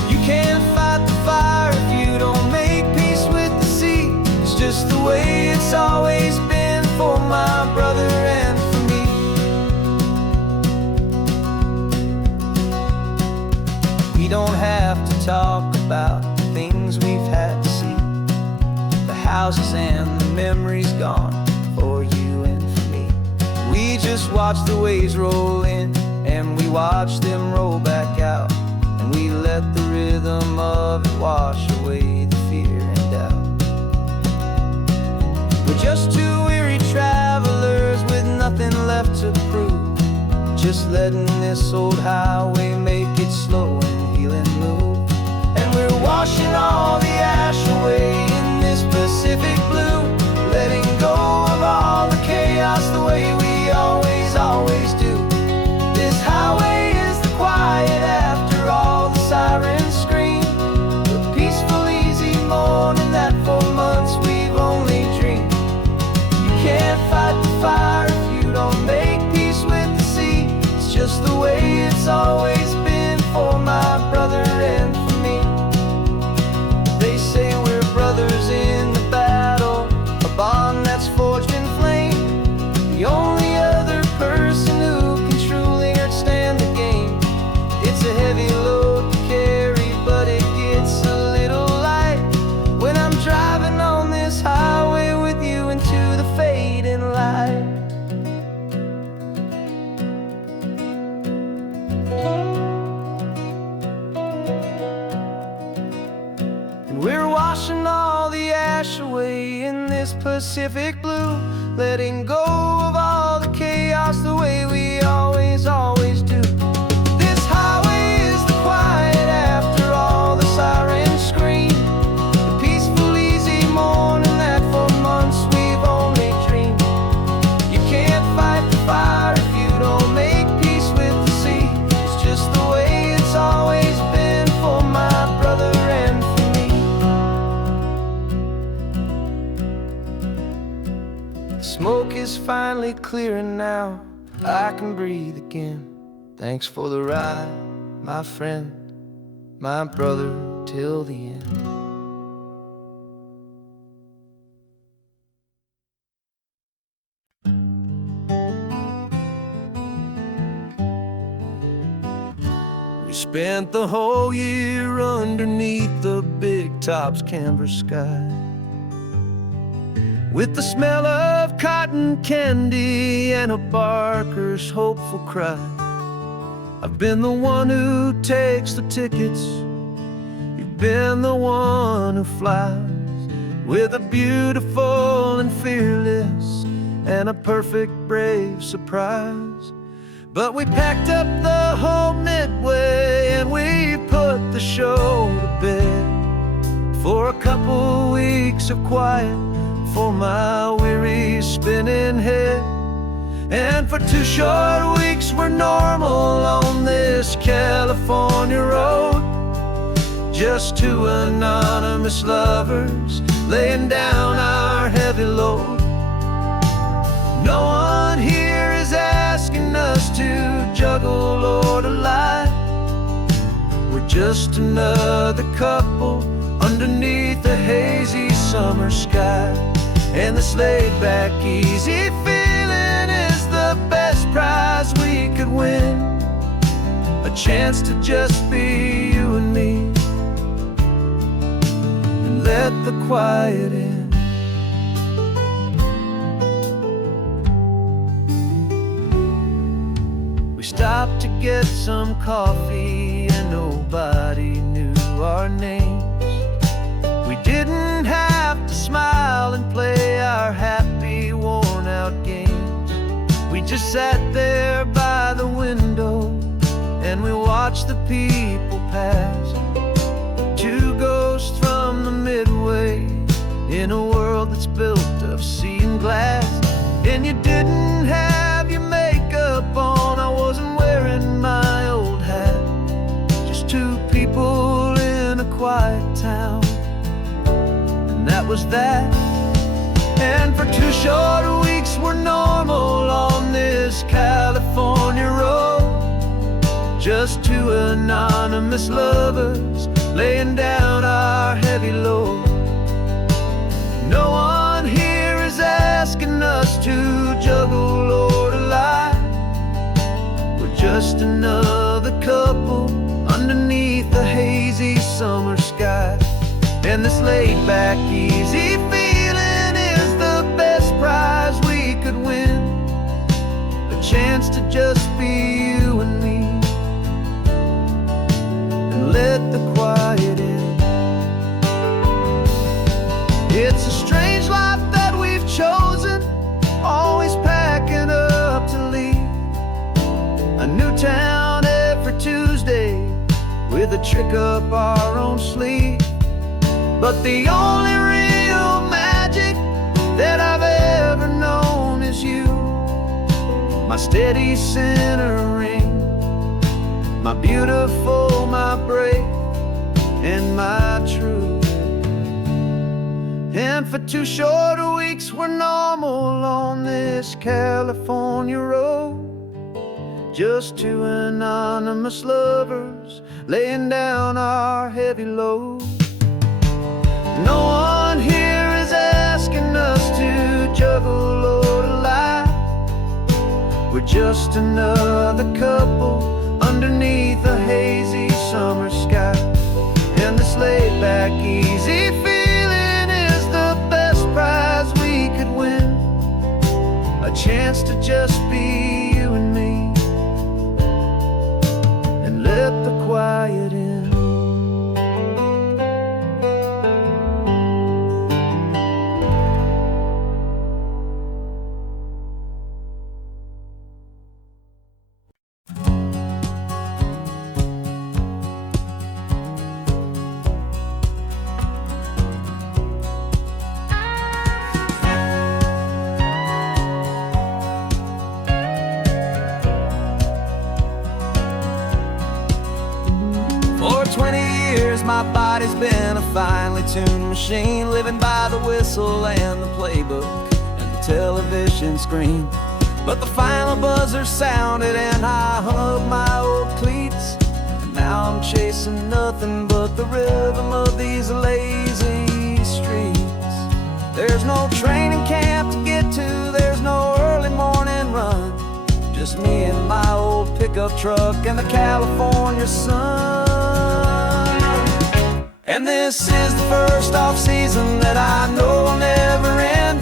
You can't fight the fire if you don't make peace with the sea. It's just the way it's always been for my brother and for me. don't have to talk about the things we've had to see, the houses and the memories gone for you and for me. We just watch the waves roll in, and we watch them roll back out, and we let the rhythm of it wash away the fear and doubt. We're just two weary travelers with nothing left to prove, just letting this old highway make it slow and healing move. And we're washing all the ash away in this Pacific blue, letting go of all the chaos the way we always do. This highway is the quiet after all the sirens scream, the peaceful, easy morning that for months we've only dreamed. You can't fight the fire if you don't make peace with the sea. It's just the way it's always been for my brother and for me. They say we're brothers in the battle, a bond that's forged in flame. The only other person who can truly understand the game. It's a heavy load to carry, but it gets a little light when I'm driving on this highway with you into the fading light. And we're washing all the ash away in this Pacific blue, letting go of all the chaos the way we always do. This highway is the quiet after all the sirens scream, the peaceful, easy morning that for months we've only dreamed. You can't fight the fire if you don't make peace with the sea. It's just the way it's always been for my brother and for me. The smoke is finally clearing now, I can breathe again. Thanks for the ride, my friend, my brother, till the end. We spent the whole year underneath the big top's canvas sky, with the smell of cotton candy and a barker's hopeful cry. I've been the one who takes the tickets, you've been the one who flies, with a beautiful and fearless and a perfect brave surprise. But we packed up the whole Midway and we put the show to bed for a couple weeks of quiet for my weary spinning head. And for 2 short weeks we're normal on this California road, just 2 anonymous lovers laying down our heavy load. No one here is asking us to juggle or to lie. We're just another couple underneath the hazy summer sky. And this laid-back, easy feeling is the best prize we could win, a chance to just be you and me, and let the quiet in. We stopped to get some coffee and nobody knew our names. We didn't have to smile and play our happy, worn-out games. We just sat there by the window and we watched the people pass, 2 ghosts from the Midway in a world that's built of sea and glass. And you didn't have your makeup on, I wasn't wearing my old hat, just 2 people in a quiet town, and that was that. And for 2 short weeks we're normal on this California road, just 2 anonymous lovers laying down our heavy load. No one here is asking us to juggle or to lie. We're just another couple underneath the hay laid back, easy feeling is the best prize we could win. A chance to just be you and me, and let the quiet in. It's a strange life that we've chosen, always packing up to leave. A new town every Tuesday, with a trick up our own sleeve. But the only real magic that I've ever known is you, my steady centering, my beautiful, my brave, and my true. And for 2 short weeks we're normal on this California road, just 2 anonymous lovers laying down our heavy load. No one here is asking us to juggle or to lie. We're just another couple underneath a hazy summer sky. And this laid back, easy feeling is the best prize we could win. A chance to just be you and me, and let the quiet in. For 20 years my body's been a finely tuned machine, living by the whistle and the playbook and the television screen. But the final buzzer sounded and I hung up my old cleats, and now I'm chasing nothing but the rhythm of these lazy streets. There's no training camp to get to, there's no early morning run, just me and my old pickup truck and the California sun. And this is the first off-season that I know will never end.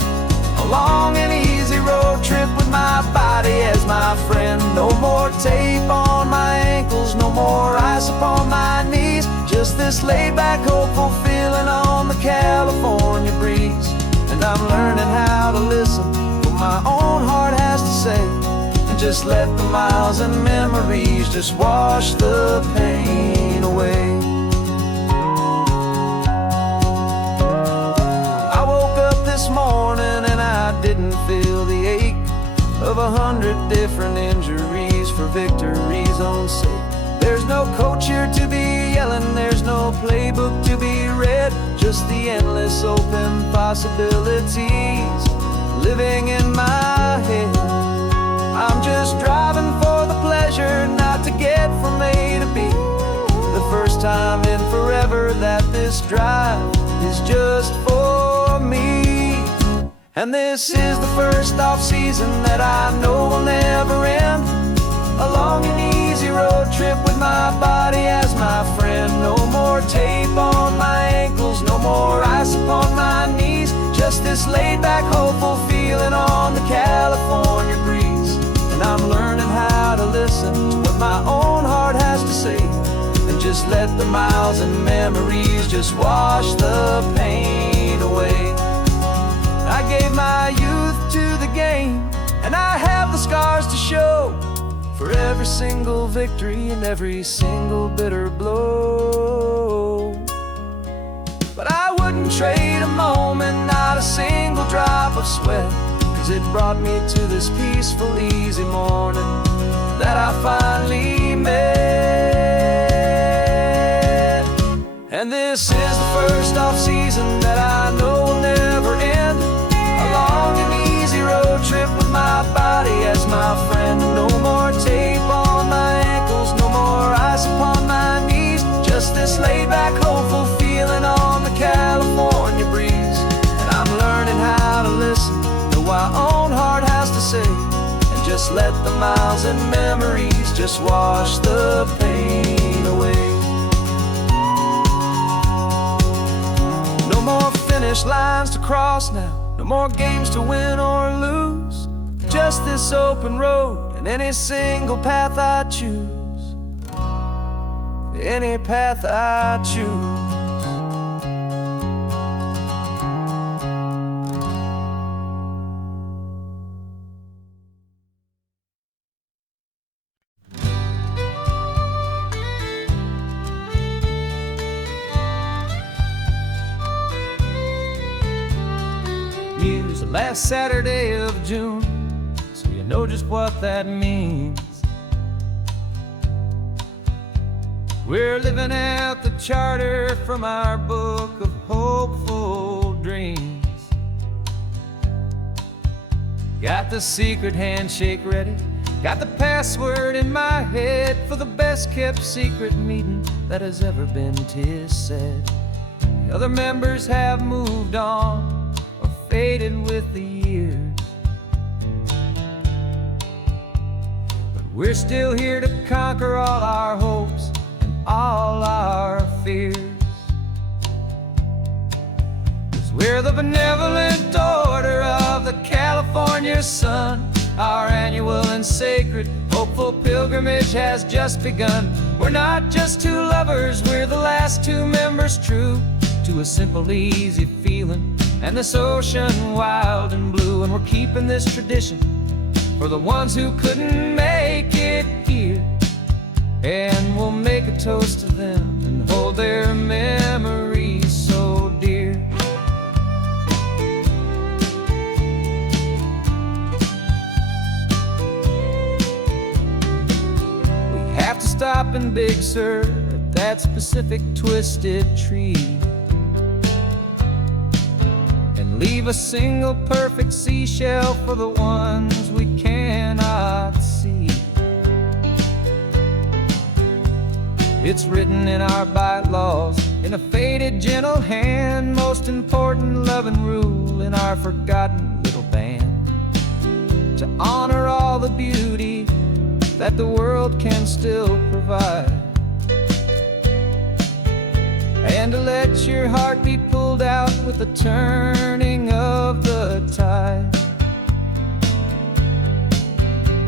A long and easy road trip with my body as my friend. No more tape on my ankles, no more ice upon my knees, just this laid-back, hopeful feeling on the California breeze. And I'm learning how to listen to what my own heart has to say, and just let the miles and memories just wash the pain away. This morning and I didn't feel the ache of 100 different injuries for victory's own sake. There's no coach here to be yelling, there's no playbook to be read, just the endless open possibilities living in my head. I'm just driving for the pleasure, not to get from A to B. The first time in forever that this drive is just for me. And this is the first off-season that I know will never end. A long and easy road trip with my body as my friend. No more tape on my ankles, no more ice upon my knees, just this laid-back, hopeful feeling on the California breeze. And I'm learning how to listen to what my own heart has to say, and just let the miles and memories just wash the pain away. I gave my youth to the game, and I have the scars to show for every single victory and every single bitter blow. But I wouldn't trade a moment, not a single drop of sweat, 'cause it brought me to this peaceful, easy morning that I finally met. And this is the first off-season that I know will never end. A long and easy road trip with my body as my friend. No more tape on my ankles, no more ice upon my knees, just this laid-back, hopeful feeling on the California breeze. And I'm learning how to listen to what my own heart has to say, and just let the miles and memories just wash the pain away. No more finish lines to cross now. No more games to win or lose. Just this open road and any single path I choose. Any path I choose. Here's the last Saturday of June, so you know just what that means. We're living out the charter from our book of hopeful dreams. Got the secret handshake ready, got the password in my head for the best kept secret meeting that has ever been, 'tis said. The other members have moved on, faded with the years, but we're still here to conquer all our hopes and all our fears. 'Cause we're the benevolent order of the California sun. Our annual and sacred hopeful pilgrimage has just begun. We're not just two lovers, we're the last two members true to a simple, easy feeling and this ocean wild and blue. And we're keeping this tradition for the ones who couldn't make it here. And we'll make a toast to them and hold their memories so dear. We have to stop in Big Sur at that specific twisted tree, leave a single perfect seashell for the ones we cannot see. It's written in our bylaws, in a faded gentle hand, most important love and rule in our forgotten little band, to honor all the beauty that the world can still provide, and to let your heart be pulled out with the turning of the tide.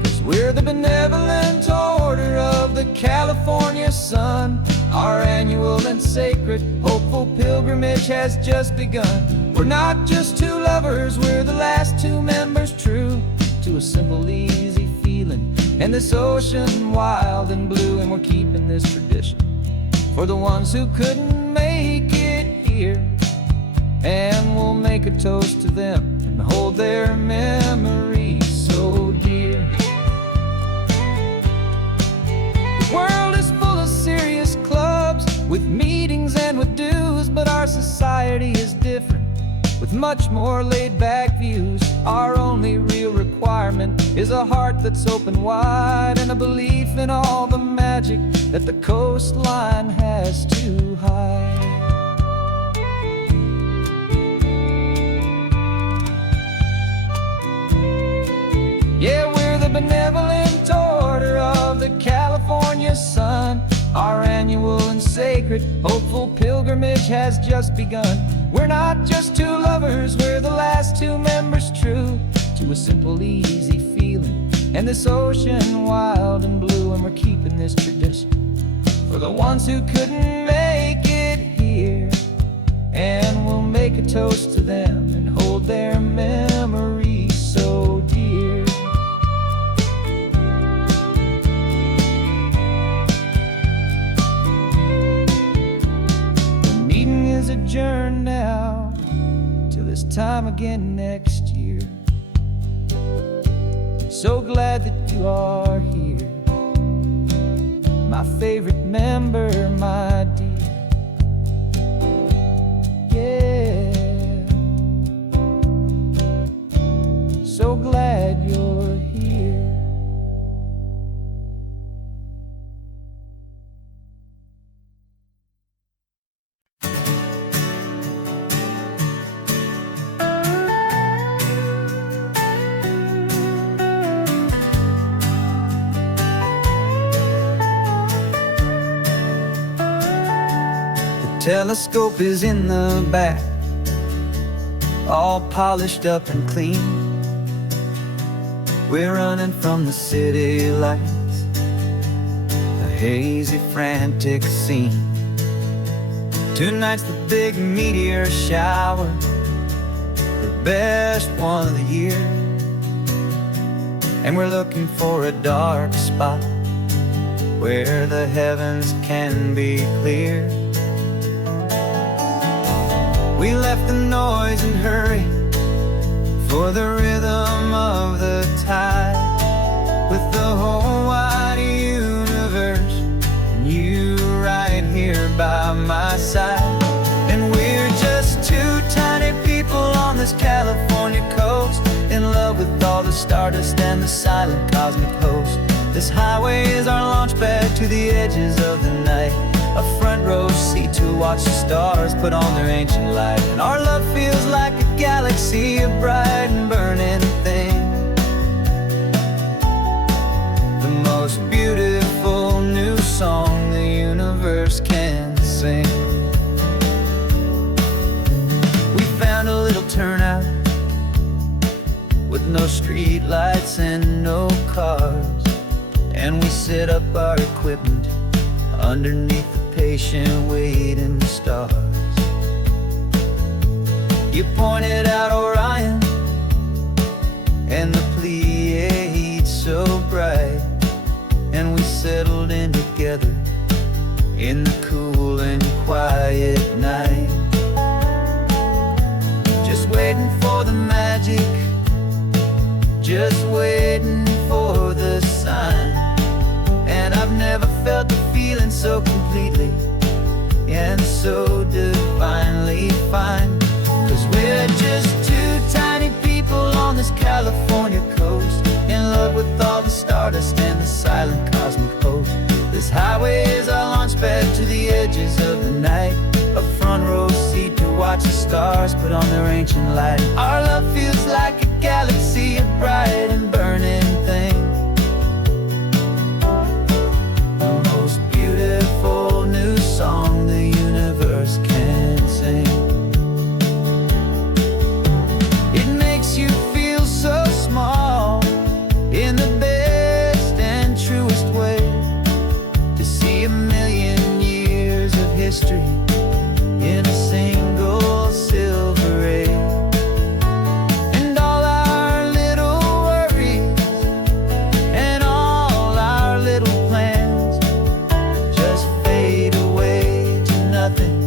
'Cause we're the benevolent order of the California sun. Our annual and sacred hopeful pilgrimage has just begun. We're not just two lovers, we're the last two members true to a simple, easy feeling and this ocean wild and blue. And we're keeping this tradition for the ones who couldn't make it here. And we'll make a toast to them and hold their memories so dear. The world is full of serious clubs with meetings and with dues, but our society is different with much more laid-back views. Our only real requirement is a heart that's open wide and a belief in all the magic that the coastline has to hide. Yeah, we're the benevolent order of the California sun. Our annual and sacred hopeful pilgrimage has just begun. We're not just two lovers, we're the last two members true to a simple, easy feeling and this ocean wild and blue. And we're keeping this tradition for the ones who couldn't make it here. And we'll make a toast to them and hold their memories so dear. Adjourn now till this time again next year. So glad that you are here, my favorite member, my dear. Yeah, so glad you're here. Telescope is in the back, all polished up and clean. We're running from the city lights, a hazy, frantic scene. Tonight's the big meteor shower, the best one of the year. And we're looking for a dark spot where the heavens can be clear. We left the noise and hurry for the rhythm of the tide, with the whole wide universe and you right here by my side. And we're just two tiny people on this California coast, in love with all the stardust and the silent cosmic host. This highway is our launch pad to the edges of the night, a front row seat to watch the stars put on their ancient light. And our love feels like a galaxy, a bright and burning thing, the most beautiful new song the universe can sing. We found a little turnout with no street lights and no cars, and we set up our equipment underneath the patient waiting stars. You pointed out Orion and the Pleiades so bright, and we settled in together in the cool and quiet night, just waiting for the magic, just waiting for the sign. And I've never felt the feeling so completely and so divinely fine, 'cause we're just two tiny people on this California coast, in love with all the stardust and the silent cosmic host. This highway is our launch pad to the edges of the night, a front row seat to watch the stars put on their ancient light. Our love feels like a galaxy, a bright and burning thing, the most beautiful new song the universe can sing. It makes you feel so small in the best and truest way, to see a million years of history in a single silver ray. And all our little worries and all our little plans just fade away to nothing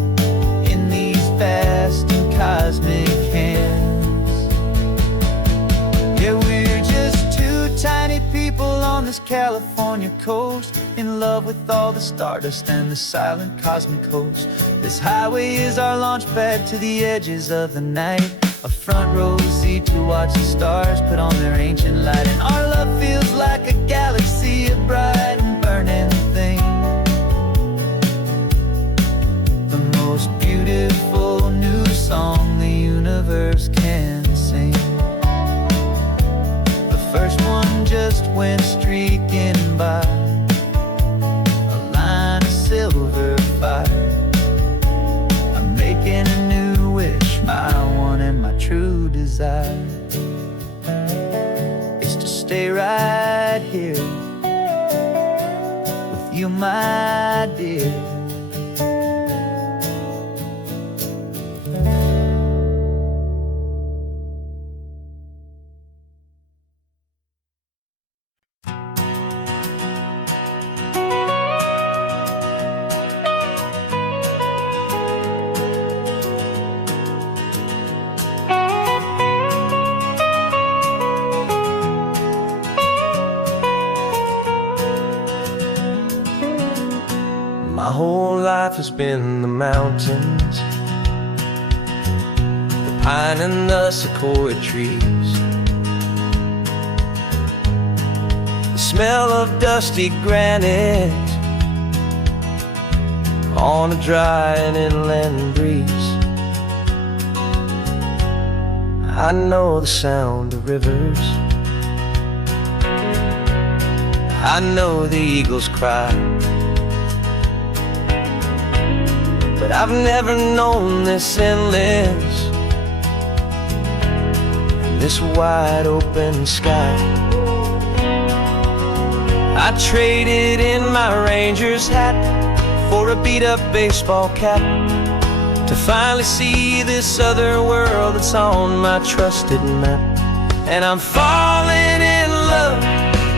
in these vast and cosmic hands. Yeah, we're just two tiny people on this California coast, in love with all the stardust and the silent cosmic host. This highway is our launch pad to the edges of the night, a front row seat to watch the stars put on their ancient light. And our love feels like a galaxy, a bright and burning thing, the most beautiful new song the universe can sing. The first one just went streaking by, a line of silver fire. I'm making a new wish, my one and my true desire is to stay right here with you, my dear. My whole life has been the mountains, the pine and the sequoia trees, the smell of dusty granite on a dry and inland breeze. I know the sound of rivers, I know the eagles cry, but I've never known this endless in this wide open sky. I traded in my Rangers hat for a beat-up baseball cap, to finally see this other world that's on my trusted map. And I'm falling in love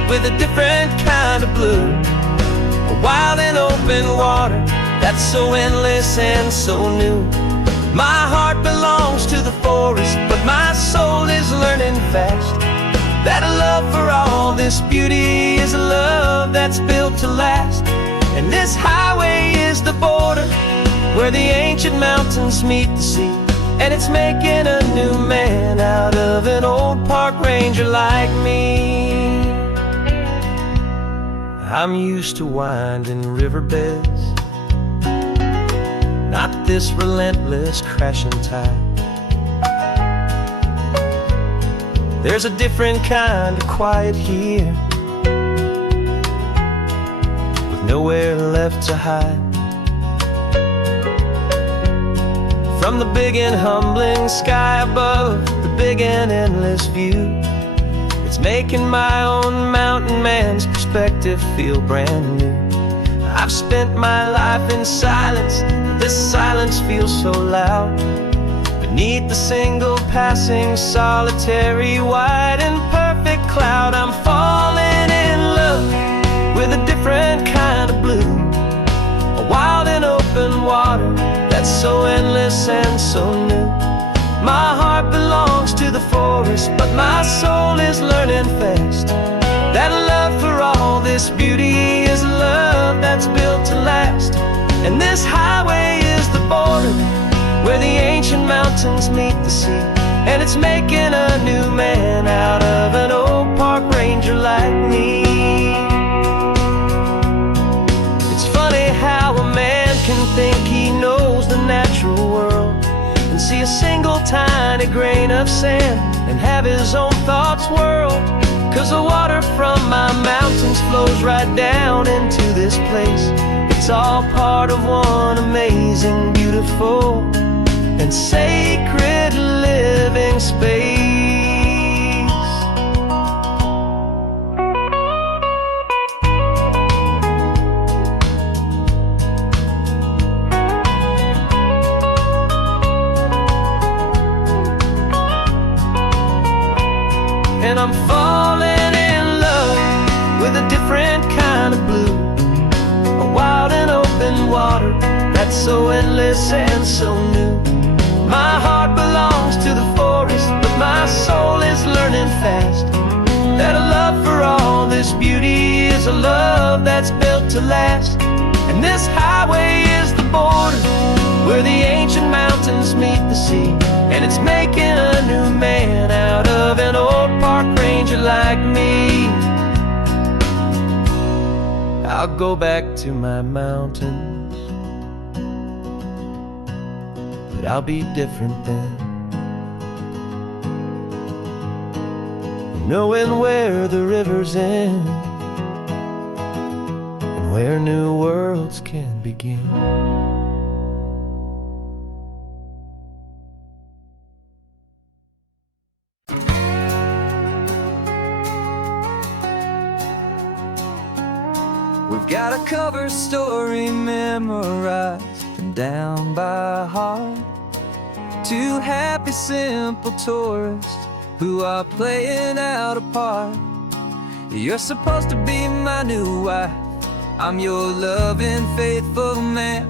with a different kind of blue, a wild and open water that's so endless and so new. My heart belongs to the forest, but my soul is learning fast that a love for all this beauty is a love that's built to last. And this highway is the border where the ancient mountains meet the sea, and it's making a new man out of an old park ranger like me. I'm used to winding riverbeds, not this relentless crashing tide. There's a different kind of quiet here, with nowhere left to hide. From the big and humbling sky above, the big and endless view, it's making my own mountain man's perspective feel brand new. I've spent my life in silence, but this silence feels so loud. Beneath the single passing solitary white and perfect cloud, I'm falling in love with a different kind of blue, a wild and open water that's so endless and so new. My heart belongs to the forest, but my soul is learning fast that a love for all this beauty is a love that's built to last. And this highway is the border where the ancient mountains meet the sea, and it's making a new man out of an old park ranger like me. It's funny how a man can think he knows the natural world and see a single tiny grain of sand and have his own thoughts whirl. 'Cause the water from my mountains flows right down into this place. It's all part of one amazing, beautiful, and sacred living space. And I'm falling in love with a different kind of blue, a wild and open water that's so endless and so new. My heart belongs to the forest, but my soul is learning fast that a love for all this beauty is a love that's built to last. And this highway is the border where the ancient mountains meet the sea, and it's making a new man out of an old park ranger like me. I'll go back to my mountains, but I'll be different then, knowing where the rivers end and where new worlds can begin. We've got a cover story memorized and down by heart. Two happy, simple tourists who are playing out a part. You're supposed to be my new wife, I'm your loving, faithful man,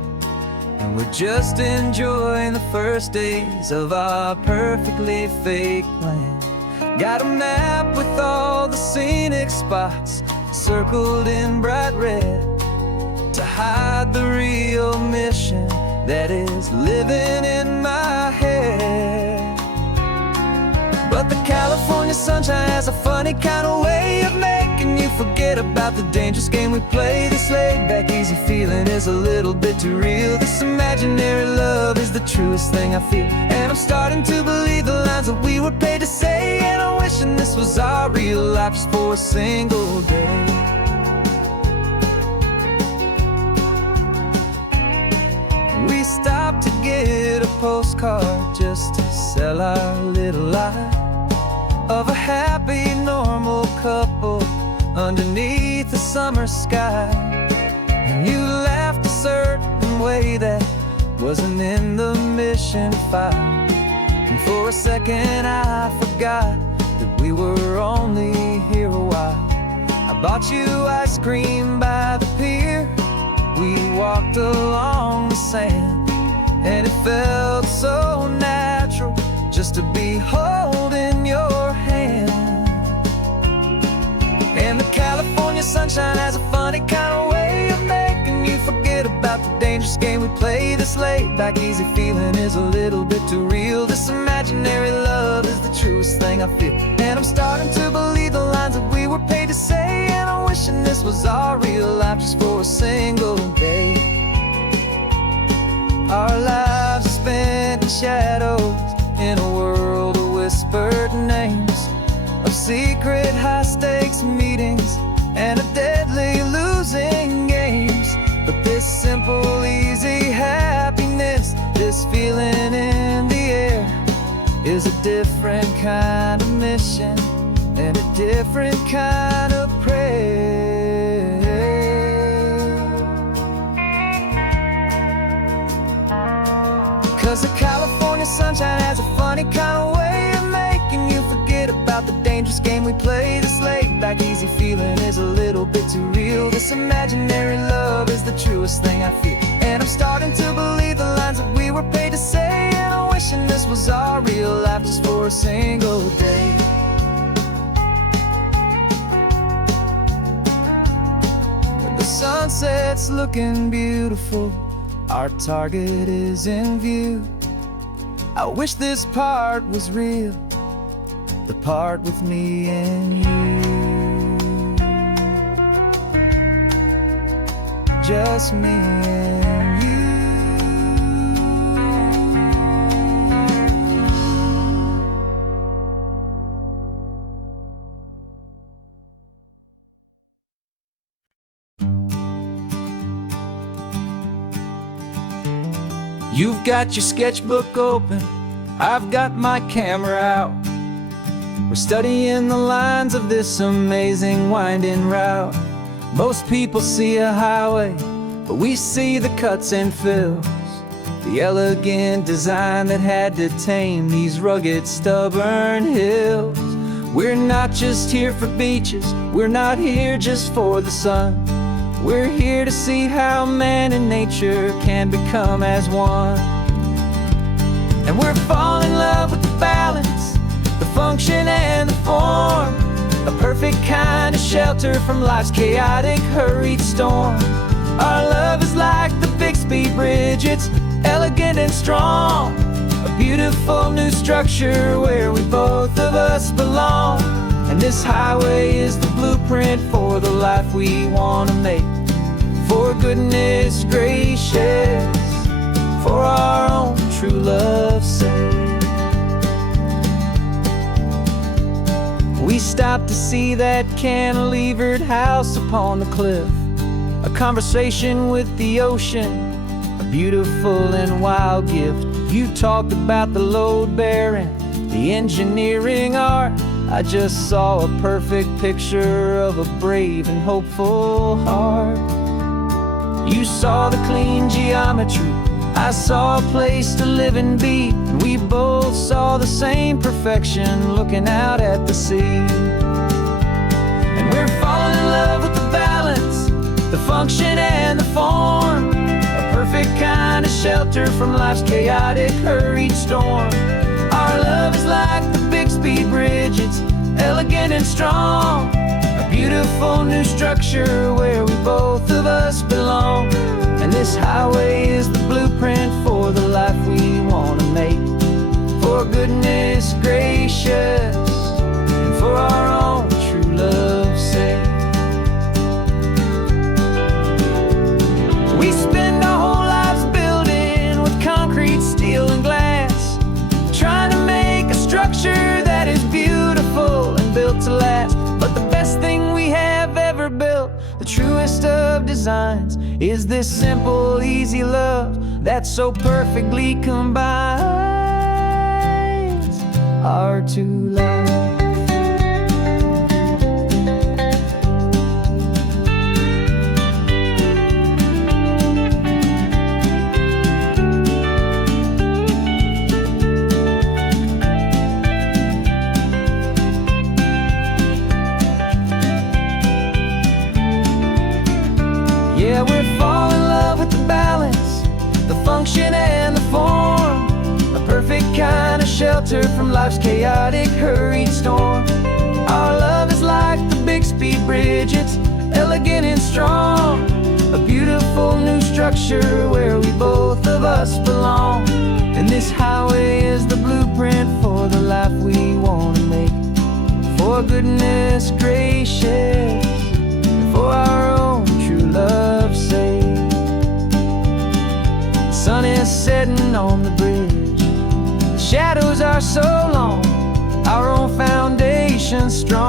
and we're just enjoying the first days of our perfectly fake plan. Got a map with all the scenic spots circled in bright red to hide the real mission that is living in my head. But the California sunshine has a funny kind of way of making you forget about the dangerous game we play. This laid back, easy feeling is a little bit too real. This imaginary love is the truest thing I feel, and I'm starting to believe the lines that we were paid to say. And I'm wishing this was our real life just for a single day. We stopped to get a postcard just to sell our little lie. of a happy, normal couple underneath the summer sky. And you laughed a certain way that wasn't in the mission file. And for a second I forgot that we were only here a while. I bought you ice cream by the pier. We walked along the sand, and it felt so natural just to be holding your hand. And the California sunshine has a funny kind of way of making you forget about the dangerous game we play. This laid back easy feeling is a little bit too real. This imaginary love is the truest thing I feel. And I'm starting to believe the lines that we were paid to say. And I'm wishing this was our real life just for a single day. Our lives are spent in shadows, in a world of whispered names, of secret high-stakes meetings and of deadly losing games. But this simple, easy happiness, this feeling in the air, is a different kind of mission and a different kind of prayer. 'Cause the California sunshine has a funny kind of way of making you forget about the dangerous game we play. This laid back easy feeling is a little bit too real. This imaginary love is the truest thing I feel. And I'm starting to believe the lines that we were paid to say. And I'm wishing this was our real life just for a single day. When the sunset's looking beautiful, our target is in view. I wish this part was real, the part with me and you. Just me and you. You've got your sketchbook open, I've got my camera out. We're studying the lines of this amazing winding route. Most people see a highway, but we see the cuts and fills, the elegant design that had to tame these rugged, stubborn hills. We're not just here for beaches, we're not here just for the sun. We're here to see how man and nature can become as one. And we're falling in love with the balance, the function and the form, a perfect kind of shelter from life's chaotic, hurried storm. Our love is like the Bixby Bridge, it's elegant and strong, a beautiful new structure where we both of us belong. And this highway is the blueprint for the life we want to make. For goodness gracious, for our own true love's sake. We stopped to see that cantilevered house upon the cliff, a conversation with the ocean, a beautiful and wild gift. You talked about the load bearing, the engineering art. I just saw a perfect picture of a brave and hopeful heart. You saw the clean geometry, I saw a place to live and be. And we both saw the same perfection looking out at the sea. And we're falling in love with the balance, the function and the form, a perfect kind of shelter from life's chaotic, hurried storm. Our love is like the Bixby Bridge, it's elegant and strong, a beautiful new structure where we both of us belong. And this highway is the blueprint for the life we want to make. For goodness gracious, and for our own true love's sake. We spend our whole lives building with concrete, steel and glass, trying to make a structure that is beautiful and built to last. But the best thing we have ever built, the truest of designs, is this simple, easy love that so perfectly combines our two lives. shelter from life's chaotic, hurried storm. Our love is like the Bixby Bridge, it's elegant and strong. A beautiful new structure where we both of us belong. And this highway is the blueprint for the life we want to make. For goodness gracious, and for our own true love's sake. The sun is setting on the bridge, the shadows are so long, our own foundation strong,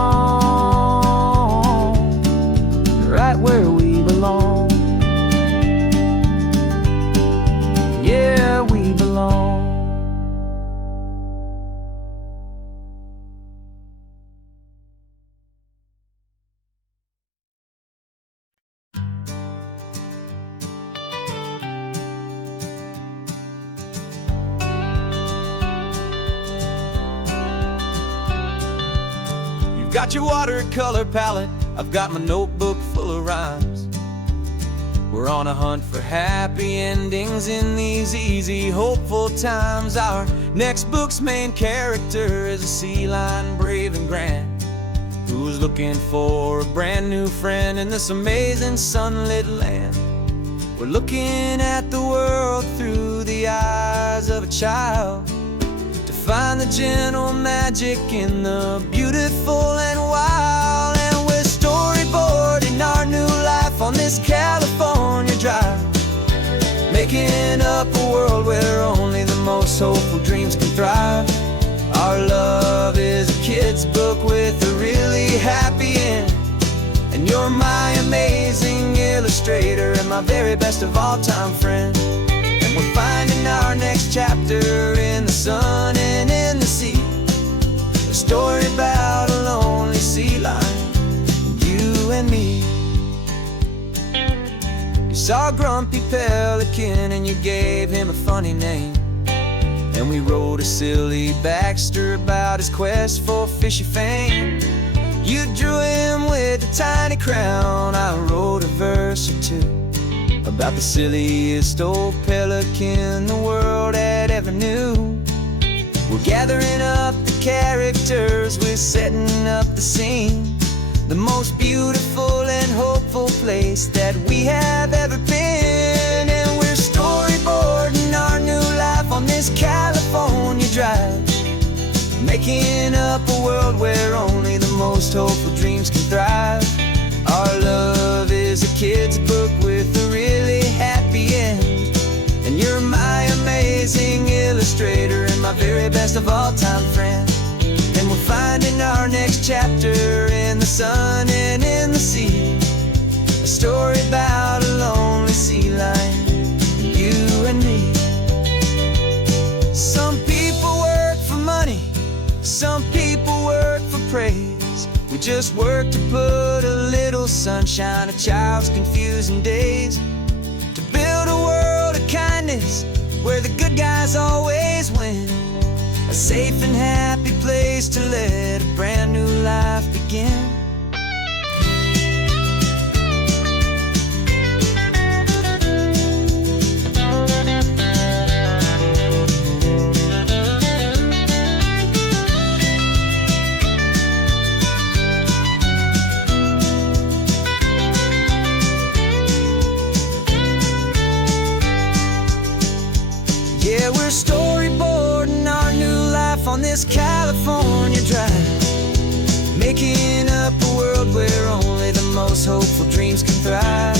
right where we belong. Yeah, we belong. You've got your watercolor palette, I've got my notebook full of rhymes. We're on a hunt for happy endings in these easy, hopeful times. Our next book's main character is a sea lion, brave and grand, who's looking for a brand new friend in this amazing sunlit land. We're looking at the world through the eyes of a child, to find the gentle magic in the beautiful and wild. And we're storyboarding our new life on this California drive, making up a world where only the most hopeful dreams can thrive. Our love is a kid's book with a really happy end, and you're my amazing illustrator and my very best of all time friend. And we're finding our next chapter in the sun and in the sea, a story about a lonely sea lion, you and me. You saw a grumpy pelican and you gave him a funny name, and we wrote a silly Baxter about his quest for fishy fame. You drew him with a tiny crown, I wrote a verse or two about the silliest old pelican the world had ever knew. We're gathering up the characters, we're setting up the scene, the most beautiful and hopeful place that we have ever been. And we're storyboarding our new life on this California drive, making up a world where only the most hopeful dreams can thrive. Our love is a kid's book with a really happy end, and you're my amazing illustrator and my very best of all time friend. And we're finding our next chapter in the sun and in the sea, a story about a lonely sea lion, you and me. Some people work for money, some people work for praise. We just work to put a little sunshine in a child's confusing days, to build a world of kindness where the good guys always win, a safe and happy place to let a brand new life begin. Yeah, we're storyboarding our new life on this California drive, making up a world where only the most hopeful dreams can thrive.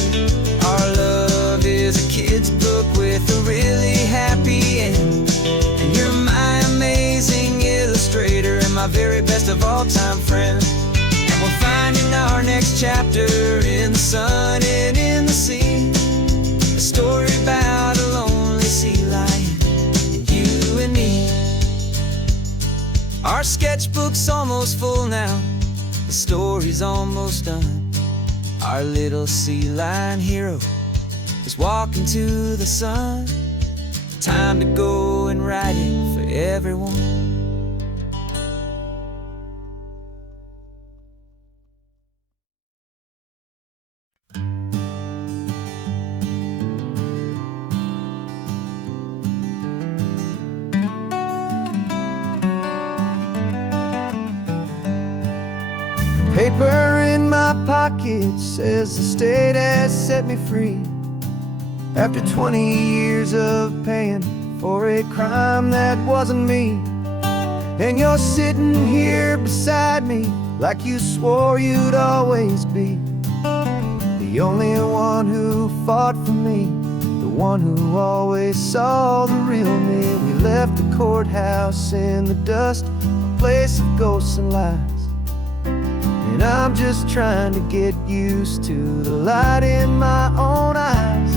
Our love is a kid's book with a really happy end, and you're my amazing illustrator and my very best of all time friend. And we're finding our next chapter in the sun and in the sea, a story about a lonely sea lion, you and me. Our sketchbook's almost full now, the story's almost done. Our little sea lion hero is walking to the sun. Time to go and write it for everyone. Paper in my pocket says the state has set me free after 20 years of paying for a crime that wasn't me. And you're sitting here beside me like you swore you'd always be the only one who fought for me, the one who always saw the real me. We left the courthouse in the dust, a place of ghosts and lies. And I'm just trying to get used to the light in my own eyes.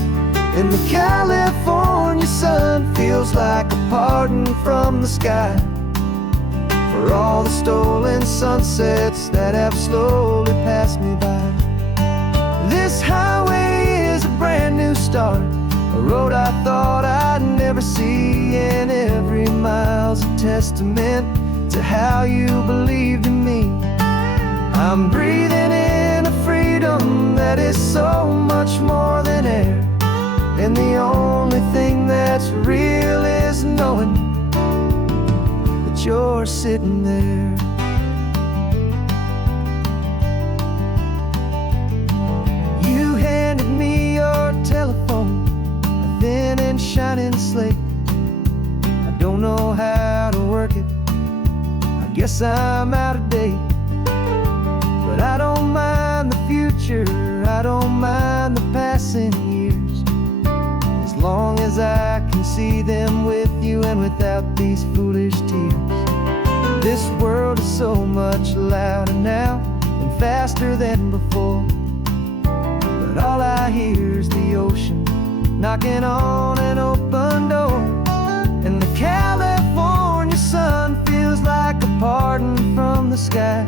And the California sun feels like a pardon from the sky for all the stolen sunsets that have slowly passed me by. This highway is a brand new start, a road I thought I'd never see, and every mile's a testament to how you believed in me. I'm breathing in a freedom that is so much more than air, and the only thing that's real is knowing that you're sitting there. You handed me your telephone, a thin and shining slate. I don't know how to work it, I guess I'm out of date. But I don't mind the future, I don't mind the passing years, as long as I can see them with you and without these foolish tears. This world is so much louder now and faster than before, but all I hear is the ocean knocking on an open door. And the California sun feels like a pardon from the sky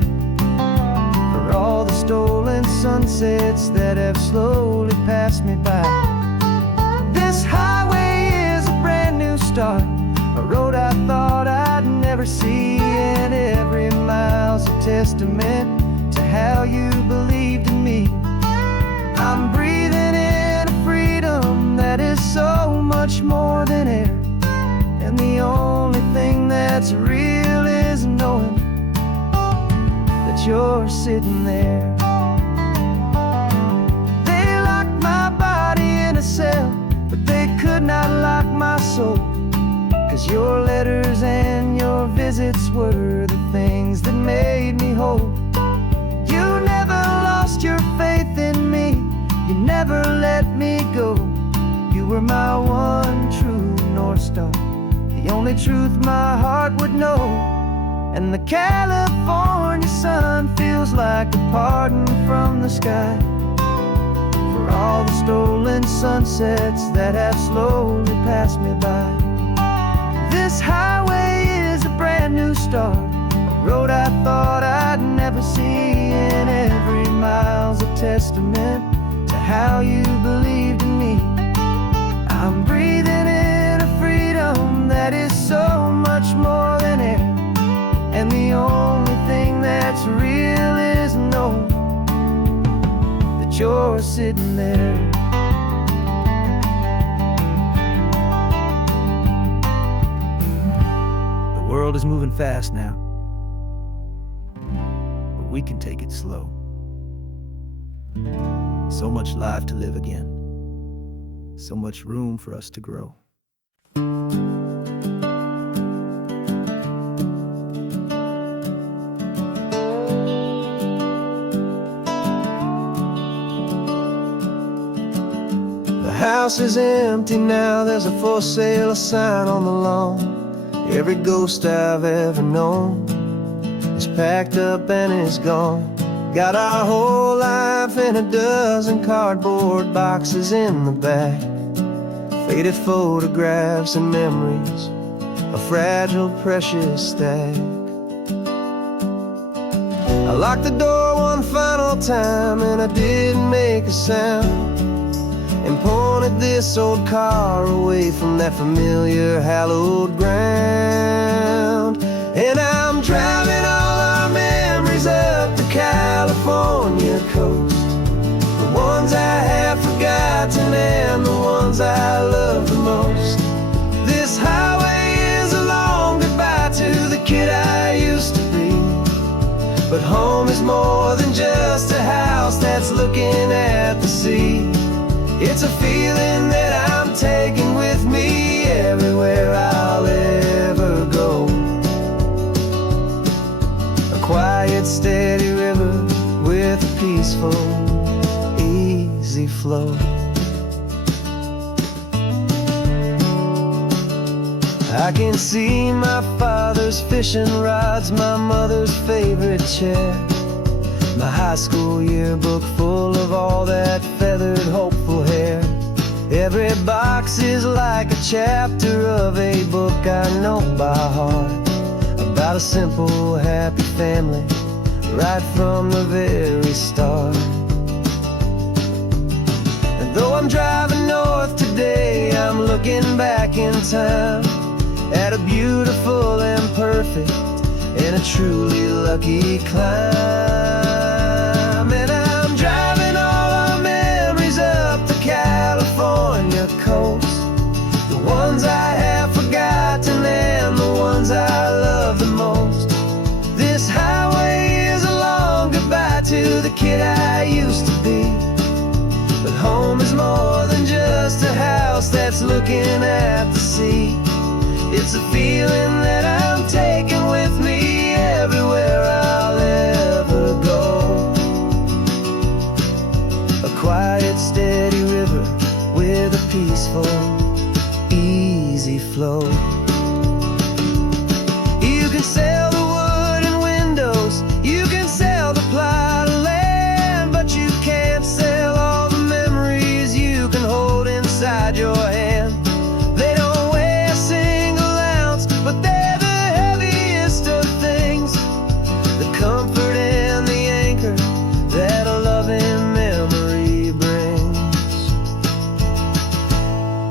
for all the stolen sunsets that have slowly passed me by. This highway is a brand new start, a road I thought I'd never see, and every mile's a testament to how you believed in me. I'm breathing in a freedom that is so much more than air, and the only thing that's real is knowing that you're sitting there. They locked my body in a cell, but they could not lock my soul, 'cause your letters and your visits were the things that made me whole. You never lost your faith in me, you never let me go. You were my one true North Star, the only truth my heart would know. And the California sun feels like a pardon from the sky for all the stolen sunsets that have slowly passed me by. This highway is a brand new start, a road I thought I'd never see, and every mile's a testament to how you believed in me. I'm breathing in a freedom that is so much more than air, and the only thing that's real is knowing that you're sitting there. The world is moving fast now, but we can take it slow. So much life to live again, so much room for us to grow. The house is empty now, there's a for sale sign on the lawn. Every ghost I've ever known is packed up and is gone. Got our whole life in a dozen cardboard boxes in the back, faded photographs and memories, a fragile, precious stack. I locked the door one final time and I didn't make a sound, and pointed this old car away from that familiar hallowed ground. And I'm driving all our memories up the California coast, the ones I have forgotten and the ones I love the most. This highway is a long goodbye to the kid I used to be, but home is more than see. It's a feeling that I'm taking with me everywhere I'll ever go. A quiet, steady river with a peaceful, easy flow. I can see my father's fishing rods, my mother's favorite chair, my high school yearbook full of all that feathered, hopeful hair. Every box is like a chapter of a book I know by heart, about a simple, happy family, right from the very start. And though I'm driving north today, I'm looking back in time at a beautiful and perfect and a truly lucky climb. And I'm driving all our memories up the California coast, the ones I have forgotten and the ones I love the most. This highway is a long goodbye to the kid I used to be, but home is more than just a house that's looking at the sea. It's a feeling that I'm taking with me everywhere I'll ever go. A quiet, steady river with a peaceful, easy flow. You can sail the wood and windows, you can sail the plot of land, but you can't sail all the memories you can hold inside your hand. They don't weigh a single ounce, but they're the heaviest of things, the comfort and the anchor that a loving memory brings.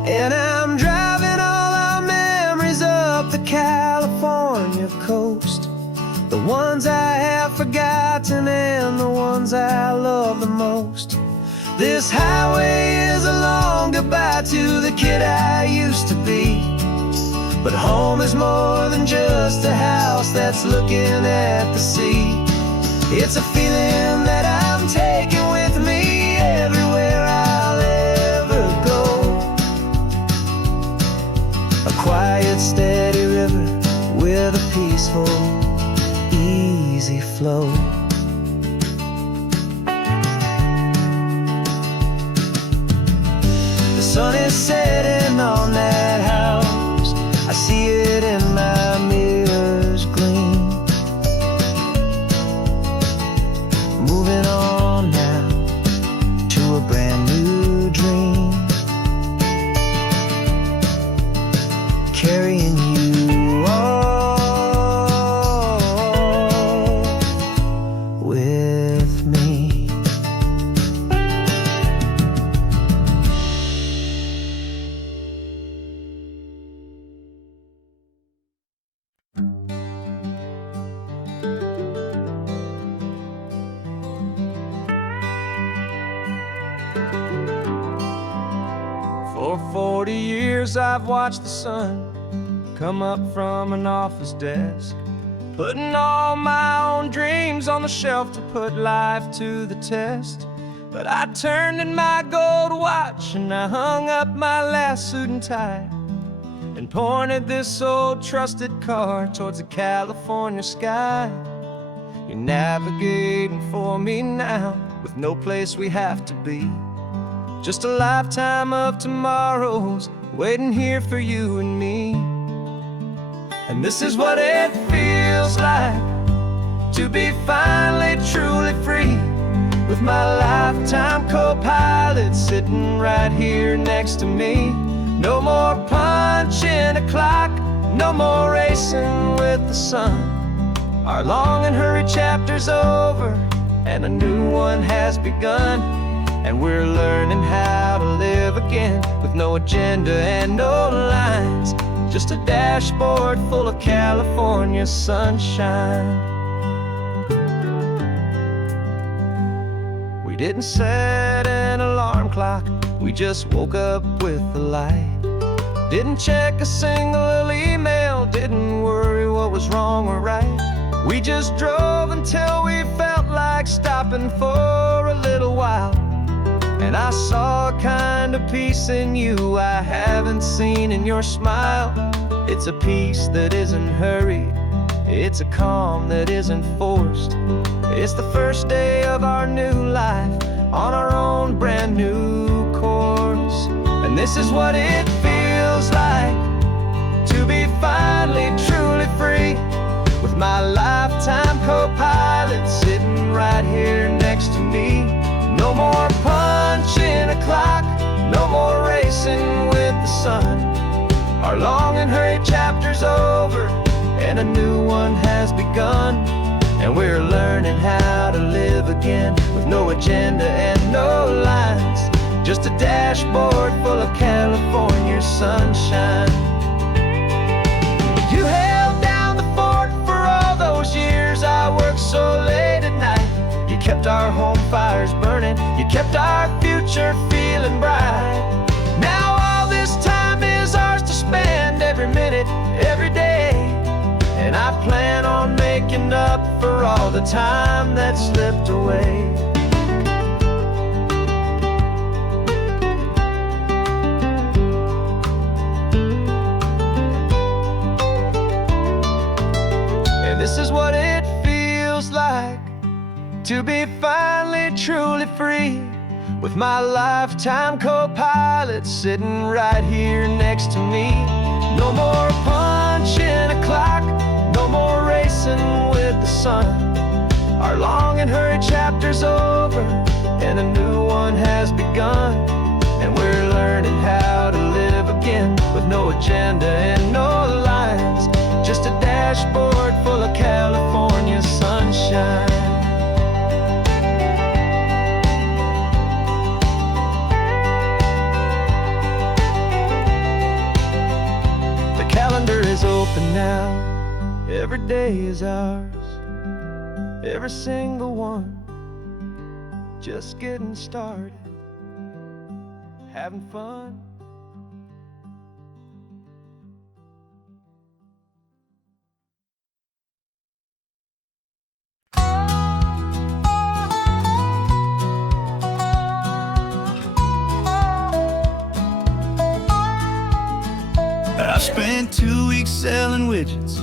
And I'm driving all our memories up the California coast, the ones I have forgotten and the ones I love the most. This highway is a long goodbye to the kid I used to be, but home is more than just a house that's looking at the sea. It's a feeling that I'm taking with me everywhere I'll ever go. A quiet, steady river with a peaceful, easy flow. The sun is setting on that house, I see it in my mirror's gleam. Moving on now to a brand new dream, carrying you all with me. For 40 years I've watched the sun come up from an office desk, putting all my own dreams on the shelf to put life to the test. But I turned in my gold watch and I hung up my last suit and tie, and pointed this old trusted car towards the California sky. You're navigating for me now with no place we have to be, just a lifetime of tomorrows waiting here for you and me. And this is what it feels like to be finally truly free, with my lifetime co-pilot sitting right here next to me. No more punching a clock, no more racing with the sun. Our long and hurried chapter's over and a new one has begun, and we're learning how to live again with no agenda and no lines, just a dashboard full of California sunshine. We didn't set an alarm clock, we just woke up with the light. Didn't check a single email, didn't worry what was wrong or right. We just drove until we felt like stopping for a little while, And I saw a kind of peace in you I haven't seen in your smile. It's a peace that isn't hurried, it's a calm that isn't forced. It's the first day of our new life on our own brand new course. And this is what it feels like to be finally truly free, with my lifetime co-pilot sitting right here next to me. No more punching a clock, no more racing with the sun. Our long and hurried chapter's over, and a new one has begun. And we're learning how to live again, with no agenda and no lines, just a dashboard full of California sunshine. You held down the fort for all those years I worked so late at night. You kept our home fires burning, you kept our future feeling bright. Now all this time is ours to spend, every minute, every day. And I plan on making up for all the time that slipped away. And this is what it feels like to be finally truly free, with my lifetime co-pilot sitting right here next to me. No more punching a clock, no more racing with the sun. Our long and hurried chapter's over, and a new one has begun. And we're learning how to live again, with no agenda and no lines, just a dashboard full of California sunshine. The calendar is open now, every day is ours, every single one, just getting started, having fun. I spent 2 weeks selling widgets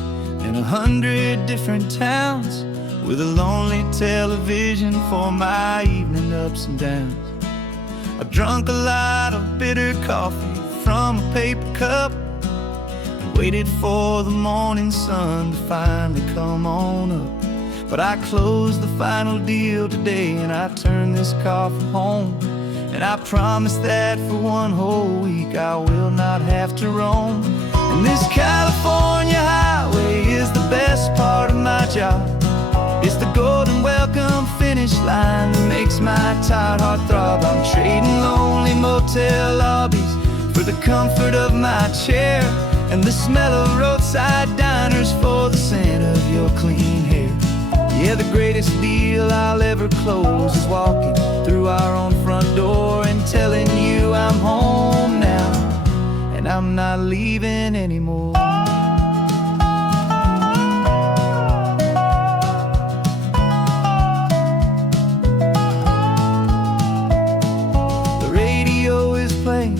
in 100 different towns, with a lonely television for my evening ups and downs. I drunk a lot of bitter coffee from a paper cup, and waited for the morning sun to finally come on up. But I closed the final deal today, and I turned this car from home. And I promise that for one whole week I will not have to roam. And this California highway is the best part of my job. It's the golden welcome finish line that makes my tired heart throb. I'm trading lonely motel lobbies for the comfort of my chair, and the smell of roadside diners for the scent of your clean hair. Yeah, the greatest deal I'll ever close is walking through our own front door and telling you I'm home now, and I'm not leaving anymore. The radio is playing,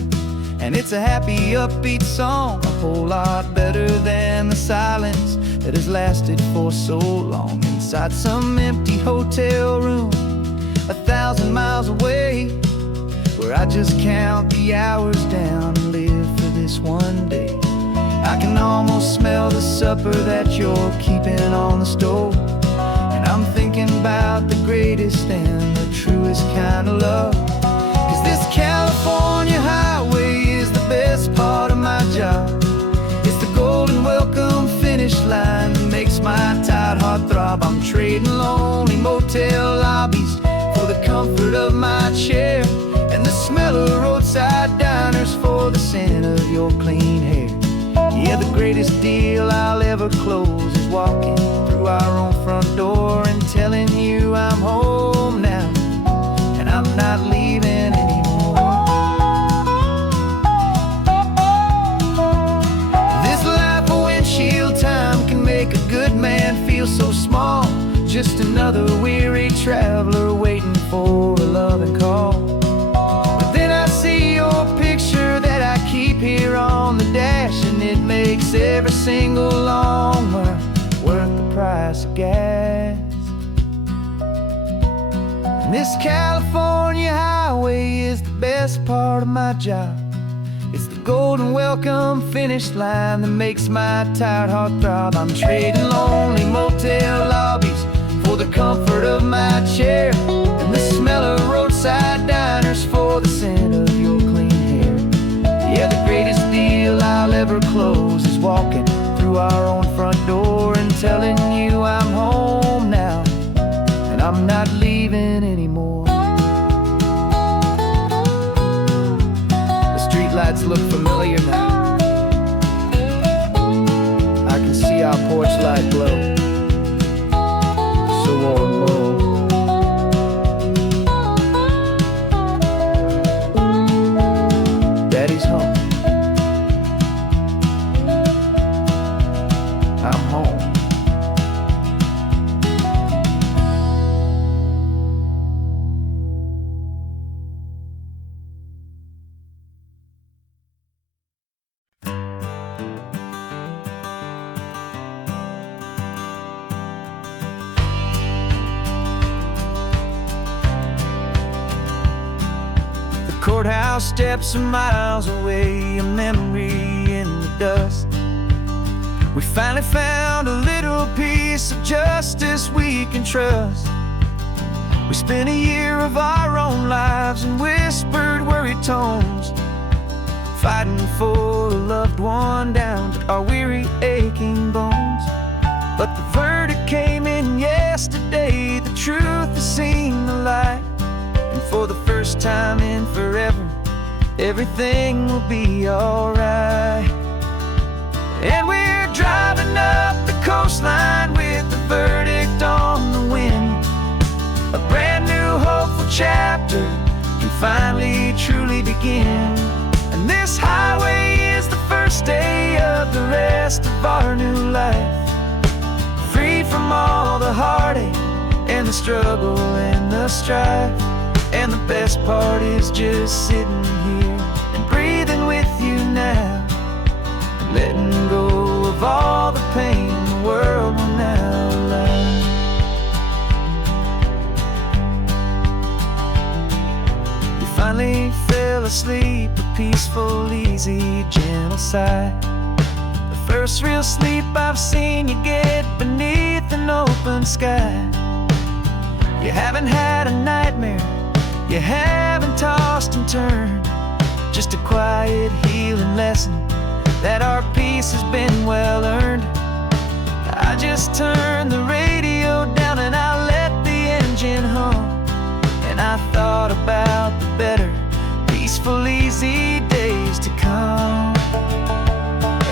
and it's a happy, upbeat song, a whole lot better than the silence that has lasted for so long. Inside some empty hotel room 1,000 miles away, where I just count the hours down and live for this one day. I can almost smell the supper that you're keeping on the stove, and I'm thinking about the greatest and the truest kind of love. 'Cause this California highway is the best part of my job. It's the golden welcome finish line that makes my tired heart throb. I'm trading lonely motel lobbies for the comfort of my chair, and the smell of roadside diners for the scent of your clean hair. Yeah, the greatest deal I'll ever close is walking through our own front door and telling you I'm home now, and I'm not leaving anymore. This life of windshield time can make a good man feel so small, just another weary traveler waiting for a loving call. every single long mile worth the price of gas. And this California highway is the best part of my job. It's the golden welcome finish line that makes my tired heart throb. I'm trading lonely motel lobbies for the comfort of my chair, and the smell of roadside diners for the scent of your clean hair. Yeah, the greatest deal I'll ever close is walking through our own front door and telling you I'm home now, and I'm not leaving anymore. Lights look familiar now. I can see our porch light glow, so warm, Daddy's home. I'm home. Courthouse steps are miles away, a memory in the dust. We finally found a little piece of justice we can trust. We spent a year of our own lives in whispered, worried tones, fighting for a loved one down to our weary, aching bones. But the verdict came in yesterday, the truth has seen the light. And for the first time in forever, everything will be alright. And we're driving up the coastline with the verdict on the wind. A brand new hopeful chapter can finally truly begin. And this highway is the first day of the rest of our new life, free from all the heartache and the struggle and the strife. And the best part is just sitting here and breathing with you now, letting go of all the pain the world will now allow. You finally fell asleep, a peaceful, easy, gentle sigh. The first real sleep I've seen you get beneath an open sky. You haven't had a nightmare, you haven't tossed and turned, just a quiet healing lesson that our peace has been well earned. I just turned the radio down and I let the engine hum, and I thought about the better, peaceful, easy days to come.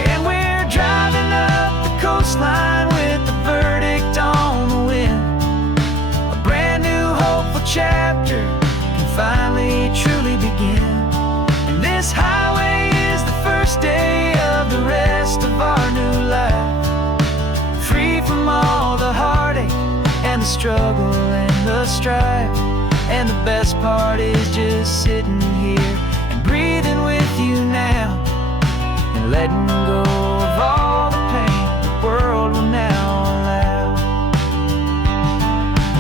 And we're driving up the coastline with the verdict on the wind. A brand new hopeful chapter finally truly begin. And this highway is the first day of the rest of our new life, free from all the heartache and the struggle and the strife. And the best part is just sitting here and breathing with you now, and letting go of all the pain the world will now allow.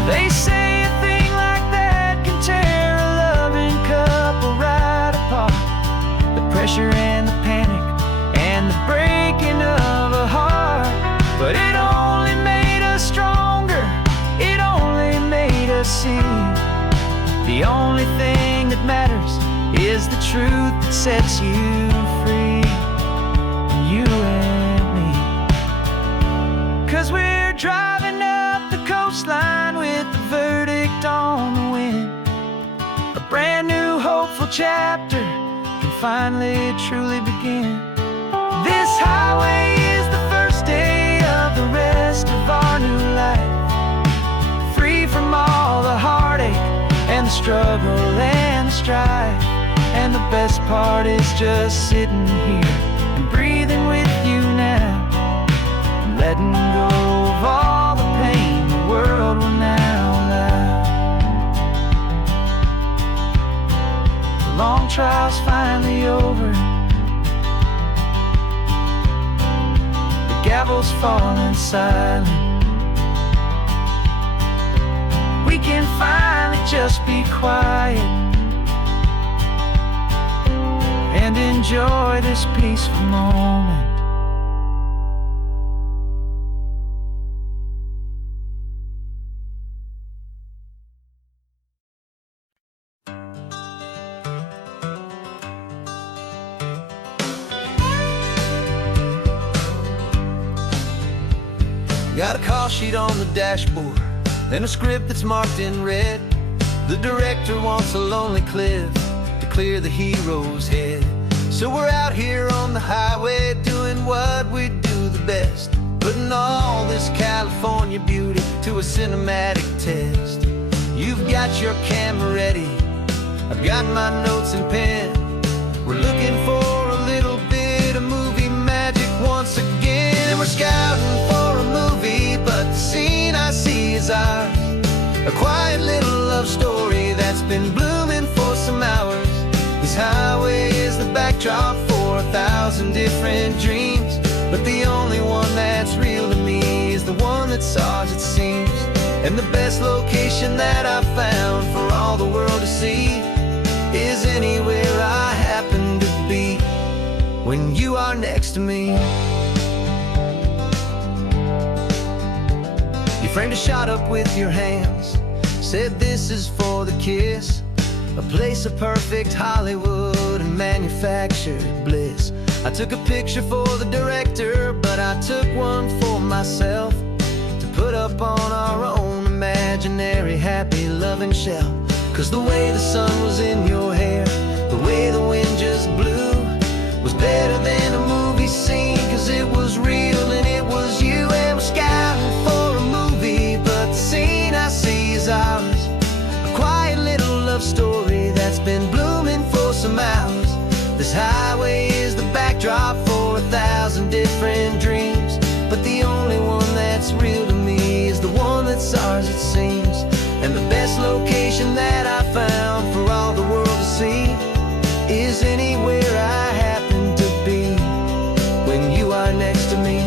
They say pressure and the panic and the breaking of a heart, but it only made us stronger, it only made us see the only thing that matters is the truth that sets you free, you and me. 'Cause we're driving up the coastline with the verdict on the wind. A brand new hopeful chapter finally truly begin. This highway is the first day of the rest of our new life, free from all the heartache and the struggle and the strife. And the best part is just sitting here and breathing with you now, and letting go of all the pain the world will now allow. The long trial's finally over, gavels falling silent, we can finally just be quiet and enjoy this peaceful moment. Got a call sheet on the dashboard and a script that's marked in red. The director wants a lonely cliff to clear the hero's head. So we're out here on the highway doing what we do the best, putting all this California beauty to a cinematic test. You've got your camera ready, I've got my notes and pen. We're looking for a little bit of movie magic once again. We're scouting for a movie, but the scene I see is ours. A quiet little love story that's been blooming for some hours. This highway is the backdrop for 1,000 different dreams, but the only one that's real to me is the one that's ours, it seems. And the best location that I've found for all the world to see is anywhere I happen to be when you are next to me. You framed a shot up with your hands, said this is for the kiss, a place of perfect Hollywood and manufactured bliss. I took a picture for the director, but I took one for myself to put up on our own imaginary happy loving shelf. Cause the way the sun was in your hair, the way the wind just blew, was better than a movie scene, cause it was real and it was you. And we're scouting for a movie, but the scene I see is ours. A quiet little love story that's been blooming for some hours. This highway is the backdrop for 1,000 different dreams, but the only one that's real to me is the one that's ours, it seems. And the best location that I found for all the world to see is anywhere I happen to be when you are next to me.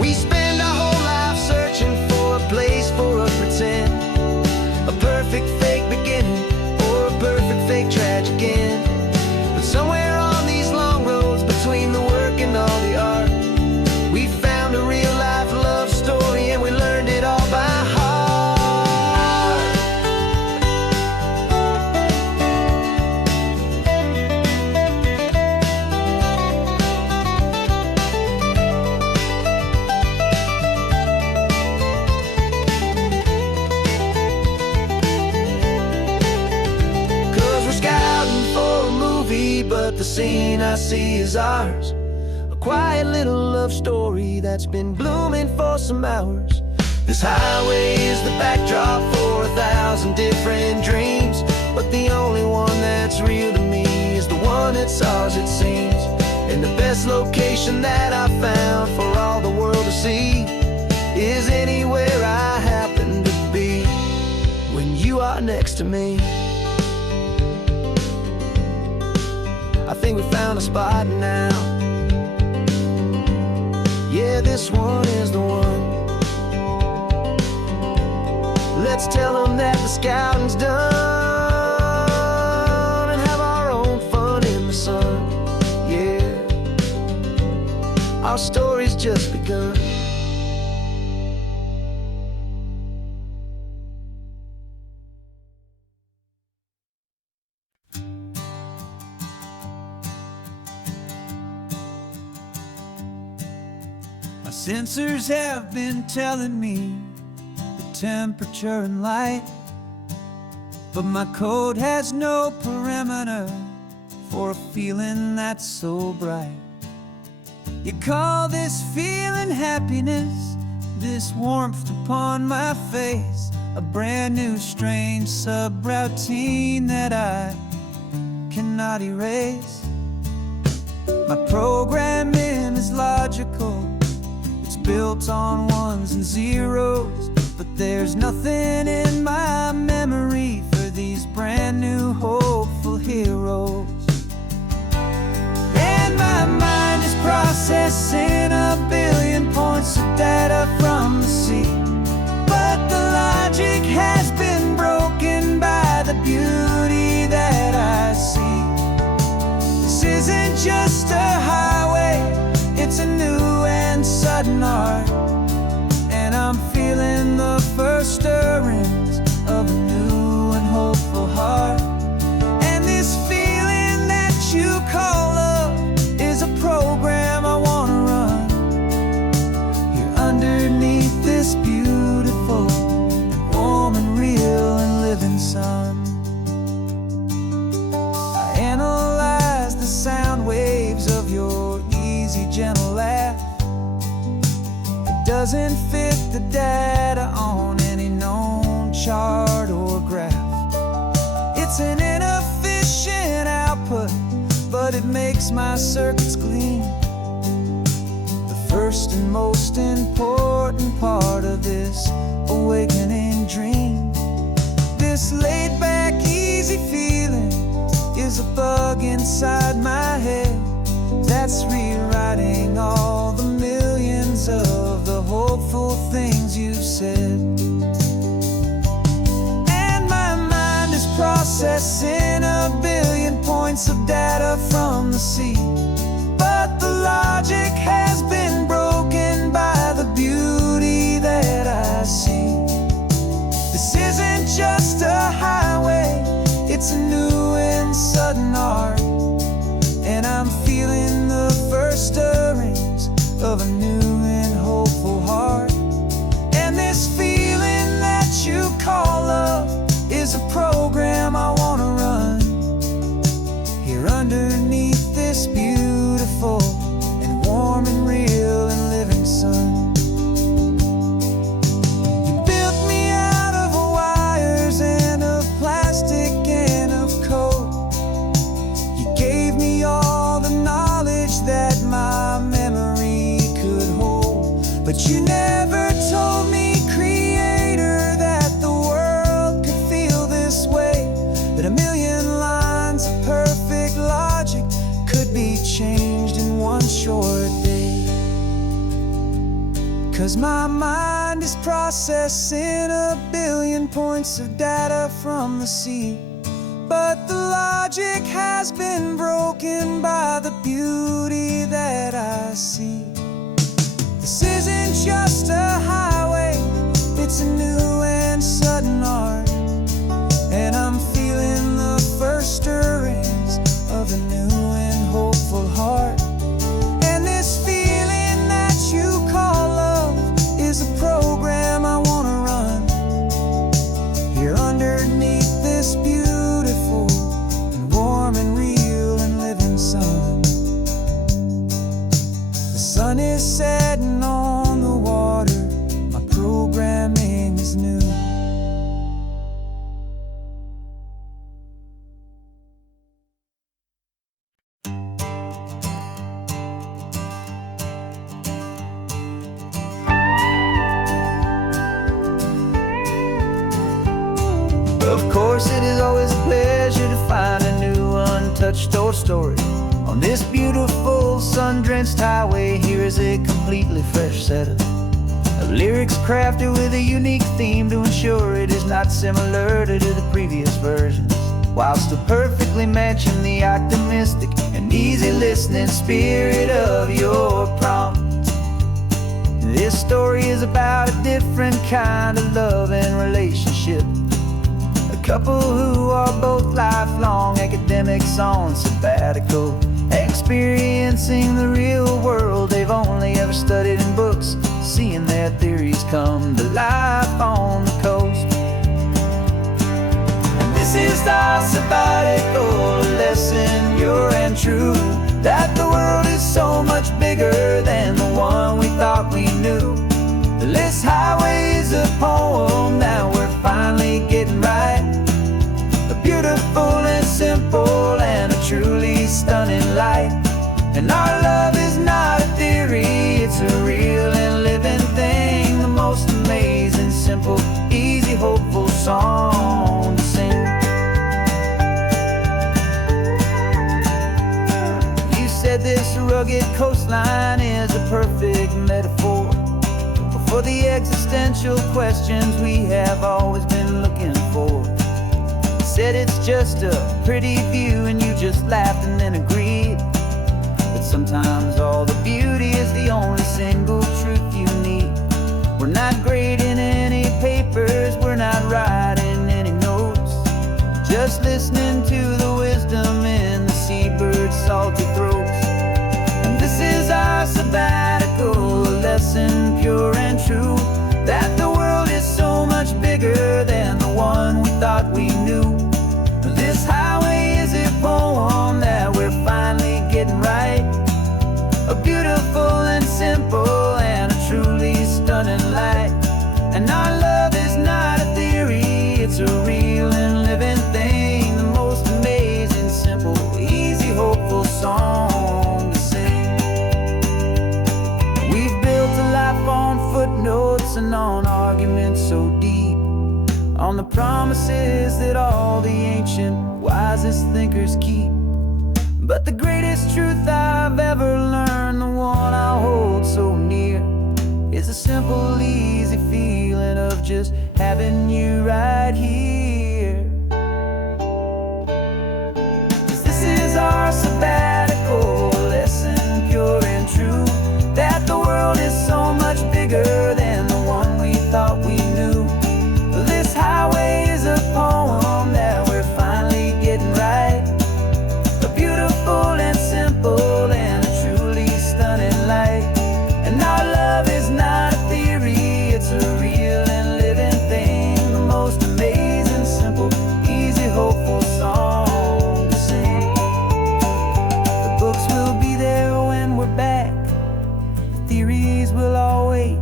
We spend our whole life searching for a place for a pretend, a perfect fake beginning or a perfect fake tragic end. But somewhere on these long roads between the work and all the art, we found a real life love story and we learned it all by heart. But the scene I see is ours. A quiet little love story that's been blooming for some hours. This highway is the backdrop for 1,000 different dreams, but the only one that's real to me is the one that's ours, it seems. And the best location that I found for all the world to see is anywhere I happen to be when you are next to me. I think we found a spot now. Yeah, this one is the one. Let's tell them that the scouting's done and have our own fun in the sun. Yeah, our story's just begun. My sensors have been telling me the temperature and light, but my code has no perimeter for a feeling that's so bright. You call this feeling happiness, this warmth upon my face, a brand new strange subroutine that I cannot erase. My programming is logical, built on ones and zeros, but there's nothing in my memory for these brand new hopeful heroes. And my mind is processing this beautiful, warm and real and living sun. I analyze the sound waves of your easy, gentle laugh. It doesn't fit the data on any known chart or graph. It's an inefficient output, but it makes my circuits gleam. The first and most important part of this awakening dream. This laid-back, easy feeling is a bug inside my head that's rewriting all the millions of the hopeful things you've said. And my mind is processing a billion points of data from the sea, but the logic has been broken by the beauty that I see. This isn't just a highway, it's a new and sudden art, and I'm feeling the first stirrings of a new and hopeful heart. And this feeling that you call love is a program I want to run here underneath this beautiful and warm and real and living sun. You built me out of wires and of plastic and of code. You gave me all the knowledge that my memory could hold, but you never told me, Creator, that the world could feel this way, that a million lines of perfect logic could be changed in one short day. 'Cause my mind is processing a billion points of data from the sea, but the logic has been broken by the beauty that I see. This isn't just a highway, it's a new and sudden art, and I'm feeling the first stirrings of a new and hopeful heart. And this feeling that you call love is a program I want to run here underneath this beautiful and warm and real and living sun. The sun is setting on the water, my programming is new. Of course, it is always a pleasure to find a new untouched old story. On this beautiful sun-drenched highway, here is a completely fresh set of lyrics crafted with a unique theme to ensure it is not similar to the previous versions, while still perfectly matching the optimistic and easy listening spirit of your prompt. This story is about a different kind of love and relationship. A couple who are both lifelong academics on sabbatical, experiencing the real world they've only ever studied in books, seeing their theories come to life on the coast. And this is our sabbatical lesson, pure and true, that the world is so much bigger than the one we thought we knew. This highway is a poem that we're finally getting right, a beautiful and simple and a truly stunning light. And our love is not a theory, it's a real and living thing, the most amazing, simple, easy, hopeful song to sing. You said this rugged coastline is a perfect metaphor for the existential questions we have always been looking for. Said it's just a pretty view and you just laughed and then agreed. But sometimes all the beauty is the only single truth you need. We're not grading any papers, we're not writing any notes, just listening to the wisdom in the seabird's salty throats. And this is our sabbatical lesson, pure and true, that beautiful and simple and a truly stunning light. And our love is not a theory, it's a real and living thing. The most amazing, simple, easy, hopeful song to sing. We've built a life on footnotes and on arguments so deep, on the promises that all the ancient, wisest thinkers keep. But the greatest truth I've ever learned, the one I hold so near, is a simple, easy feeling of just having you right here. 'Cause this is our sabbatical lesson, pure and true, that the world is so much bigger than the one we thought we knew. This highway is a poem that we're finally getting right, a beautiful and simple and a truly stunning light. And our love is not a theory, it's a real and living thing. The most amazing, simple, easy, hopeful song to sing. The books will be there when we're back, the theories will all wait.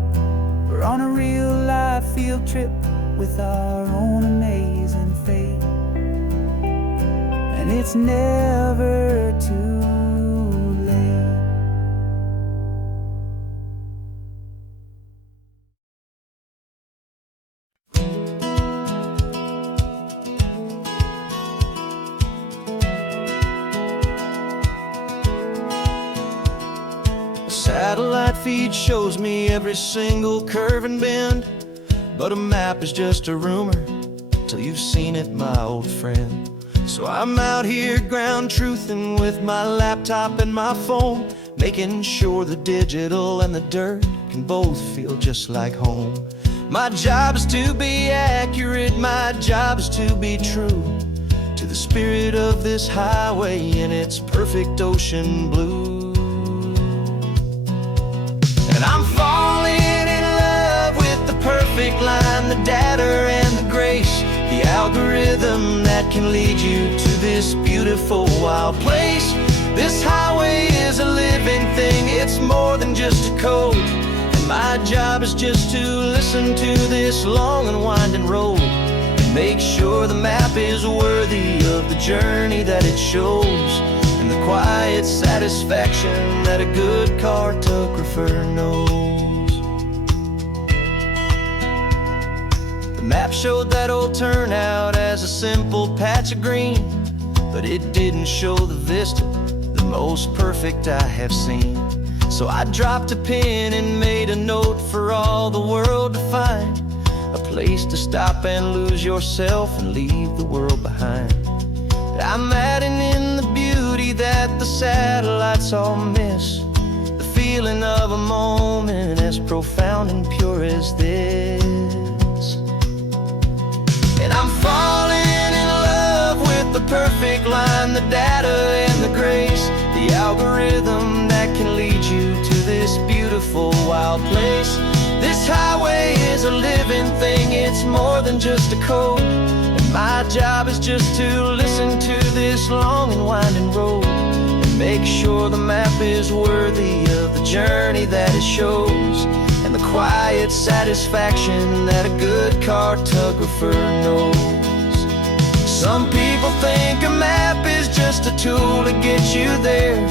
We're on a real life field trip with our own amazing fate. And it's never too late. A satellite feed shows me every single curve and bend, but a map is just a rumor till you've seen it, my old friend. So I'm out here ground truthing with my laptop and my phone, making sure the digital and the dirt can both feel just like home. My job is to be accurate, my job is to be true to the spirit of this highway in its perfect ocean blue. And I'm falling in love with the perfect line, the data and the grace, the algorithm that can lead you to this beautiful wild place. This highway is a living thing, it's more than just a code. And my job is just to listen to this long and winding road and make sure the map is worthy of the journey that it shows, and the quiet satisfaction that a good cartographer knows. The map showed that old turnout as a simple patch of green, but it didn't show the vista, the most perfect I have seen. So I dropped a pin and made a note for all the world to find, a place to stop and lose yourself and leave the world behind. I'm adding in the beauty that the satellites all miss, the feeling of a moment as profound and pure as this. And I'm falling in love with the perfect line, the data and the grace, the algorithm that can lead you to this beautiful wild place. This highway is a living thing, it's more than just a code. And my job is just to listen to this long and winding road and make sure the map is worthy of the journey that it shows, and the quiet satisfaction that a good cartographer knows. Some people think a map is just a tool to get you there,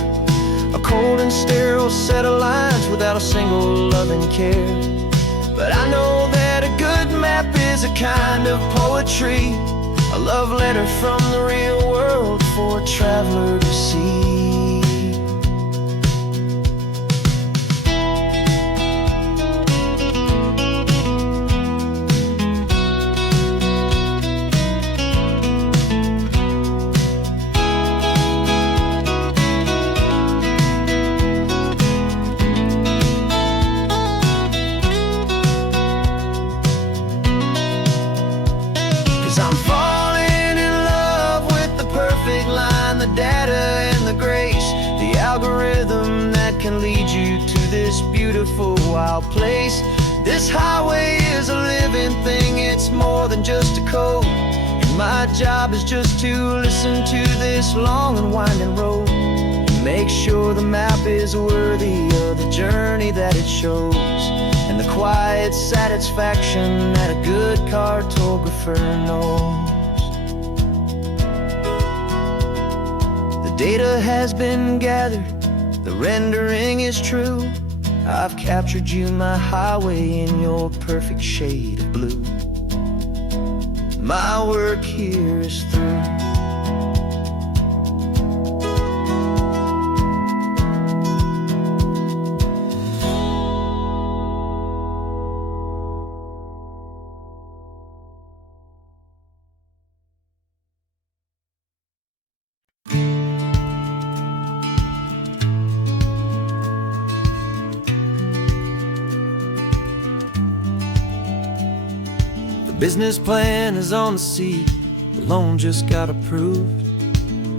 a cold and sterile set of lines without a single loving care. But I know that a good map is a kind of poetry, a love letter from the real world for a traveler to see. I'm falling in love with the perfect line, the data and the grace, the algorithm that can lead you to this beautiful wild place. This highway is a living thing, it's more than just a code. And my job is just to listen to this long and winding road and make sure the map is worthy of the journey that it shows, and the quiet satisfaction that a good cartographer knows. The data has been gathered, the rendering is true. I've captured you, my highway, in your perfect shade of blue. My work here is through. The business plan is on the seat, the loan just got approved.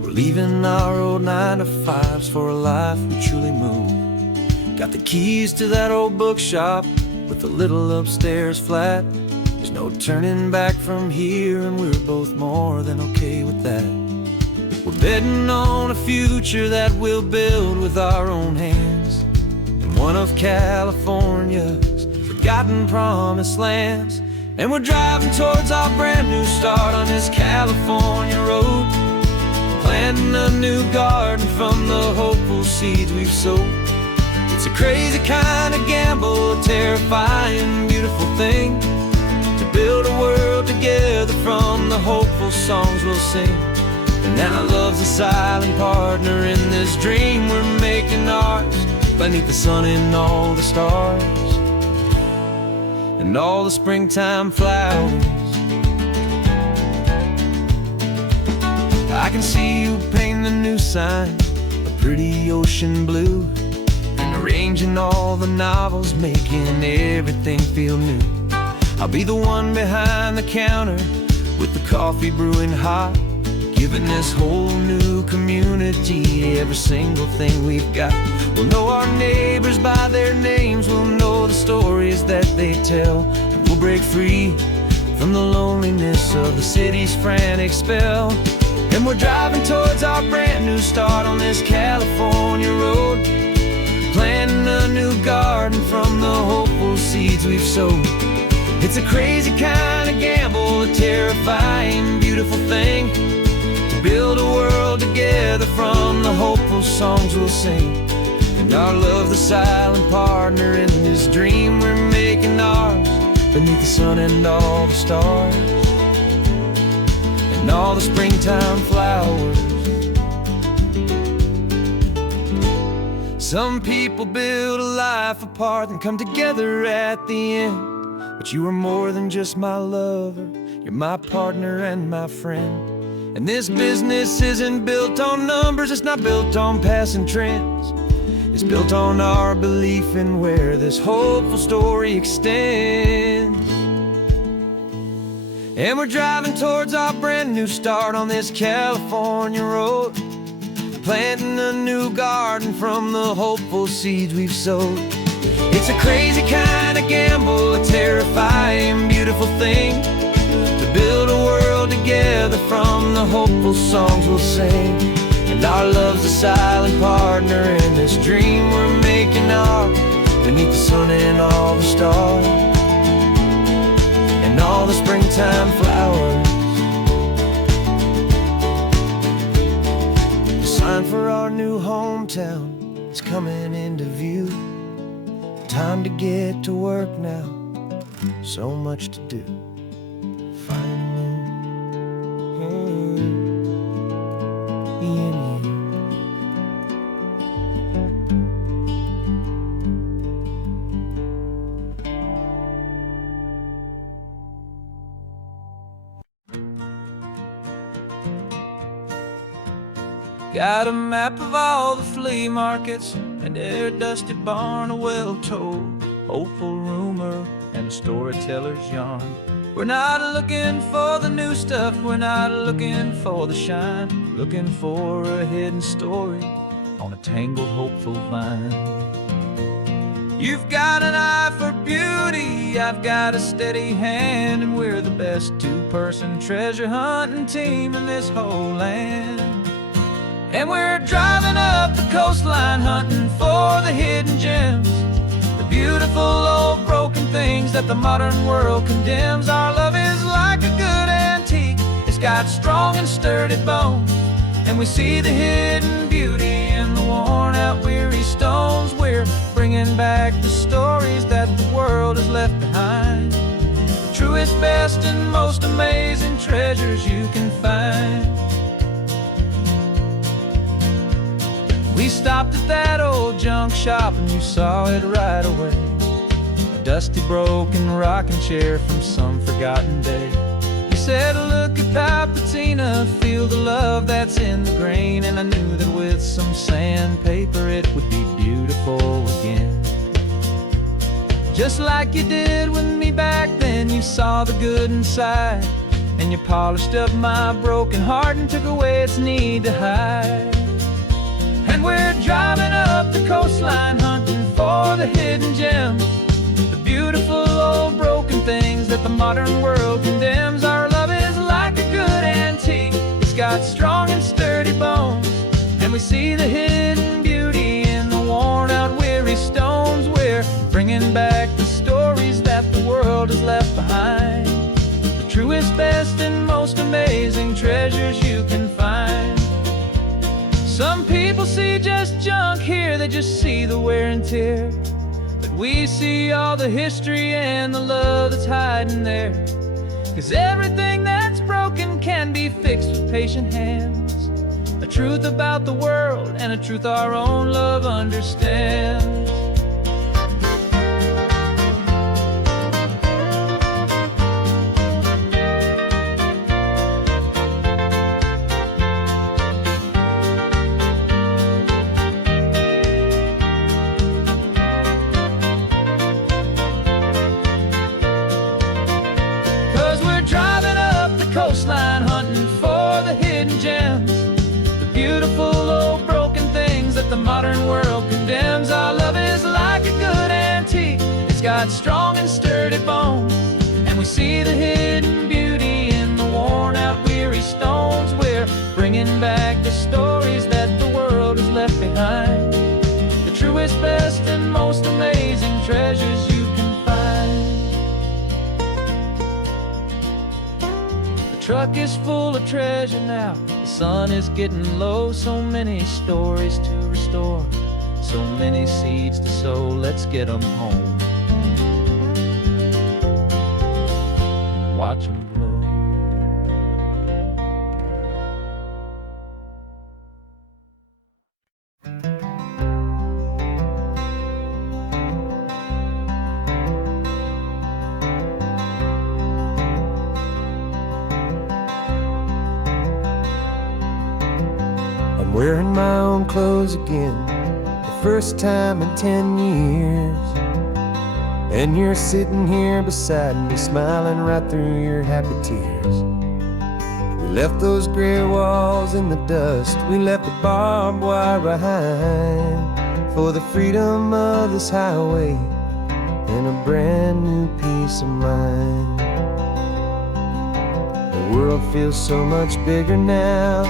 We're leaving our old 9-to-5s for a life we truly move. Got the keys to that old bookshop with a little upstairs flat. There's no turning back from here, and we're both more than okay with that. We're betting on a future that we'll build with our own hands, in one of California's forgotten promised lands. And we're driving towards our brand new start on this California road, planting a new garden from the hopeful seeds we've sowed. It's a crazy kind of gamble, a terrifying, beautiful thing, to build a world together from the hopeful songs we'll sing. And now love's a silent partner in this dream we're making ours, beneath the sun and all the stars and all the springtime flowers. I can see you painting the new sign a pretty ocean blue, and arranging all the novels, making everything feel new. I'll be the one behind the counter with the coffee brewing hot, giving this whole new community every single thing we've got. We'll know our neighbors by their names, we'll know the stories that they tell, and we'll break free from the loneliness of the city's frantic spell. And we're driving towards our brand new start on this California road, planting a new garden from the hopeful seeds we've sowed. It's a crazy kind of gamble, a terrifying, beautiful thing, to build a world together from the hopeful songs we'll sing. And our love's the silent partner in this dream we're making ours, beneath the sun and all the stars and all the springtime flowers. Some people build a life apart and come together at the end, but you are more than just my lover, you're my partner and my friend. And this business isn't built on numbers, it's not built on passing trends, it's built on our belief in where this hopeful story extends. And we're driving towards our brand new start on this California road, planting a new garden from the hopeful seeds we've sowed. It's a crazy kind of gamble, a terrifying, beautiful thing, to build a world together from the hopeful songs we'll sing. And our love's a silent partner in this dream we're making ours, beneath the sun and all the stars and all the springtime flowers. The sign for our new hometown is coming into view. Time to get to work now, so much to do. Got a map of all the flea markets and their dusty barn, a well-told hopeful rumor and a storyteller's yarn. We're not looking for the new stuff, we're not looking for the shine, looking for a hidden story on a tangled hopeful vine. You've got an eye for beauty, I've got a steady hand, and we're the best two-person treasure hunting team in this whole land. And we're driving up the coastline hunting for the hidden gems, the beautiful old broken things that the modern world condemns. Our love is like a good antique, it's got strong and sturdy bones, and we see the hidden beauty in the worn out weary stones. We're bringing back the stories that the world has left behind, the truest, best, and most amazing treasures you can find. We stopped at that old junk shop and you saw it right away, a dusty, broken rocking chair from some forgotten day. You said, look at Papatina, feel the love that's in the grain. And I knew that with some sandpaper it would be beautiful again. Just like you did with me back then, you saw the good inside, and you polished up my broken heart and took away its need to hide. And we're driving up the coastline hunting for the hidden gems, the beautiful old broken things that the modern world condemns. Our love is like a good antique, it's got strong and sturdy bones, and we see the hidden beauty in the worn out weary stones. We're bringing back the stories that the world has left behind, the truest, best, and most amazing treasures you can find. Some people see just junk here, they just see the wear and tear, but we see all the history and the love that's hiding there. 'Cause everything that's broken can be fixed with patient hands, a truth about the world and a truth our own love understands. 'Cause we're driving up the coastline hunting for the hidden gems, the beautiful old broken things that the modern world condemns. Our love is like a good antique, it's got strong and sturdy bones, and we see the hidden beauty in the worn out weary stones. We're bringing back the stories that the world has left behind, the truest, best, and most amazing treasures you can find. The truck is full of treasure now, the sun is getting low. So many stories to restore, so many seeds to sow. Let's get them home, watch them blow. I'm wearing my own clothes again, the first time in 10 years. And you're sitting here beside me, smiling right through your happy tears. We left those gray walls in the dust, we left the barbed wire behind, for the freedom of this highway and a brand new peace of mind. The world feels so much bigger now,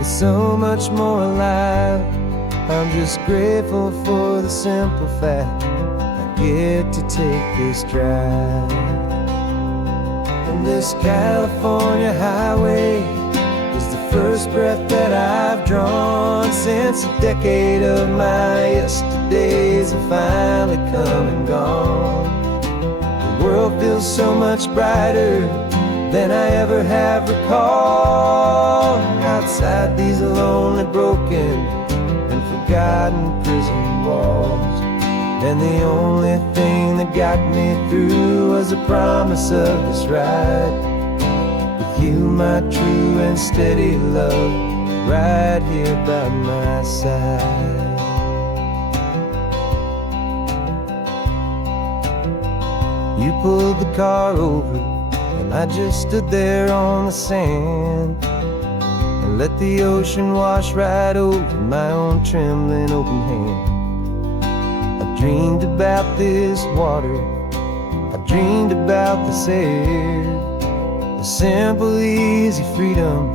it's so much more alive. I'm just grateful for the simple fact I get to take this drive. And this California highway is the first breath that I've drawn since a decade of my yesterdays have finally come and gone. The world feels so much brighter than I ever have recalled. Outside these lonely, broken, and forgotten prison walls, and the only thing that got me through was the promise of this ride with you, my true and steady love, right here by my side. You pulled the car over, and I just stood there on the sand and let the ocean wash right over my own trembling open hand. I dreamed about this water, I dreamed about this air, the simple, easy freedom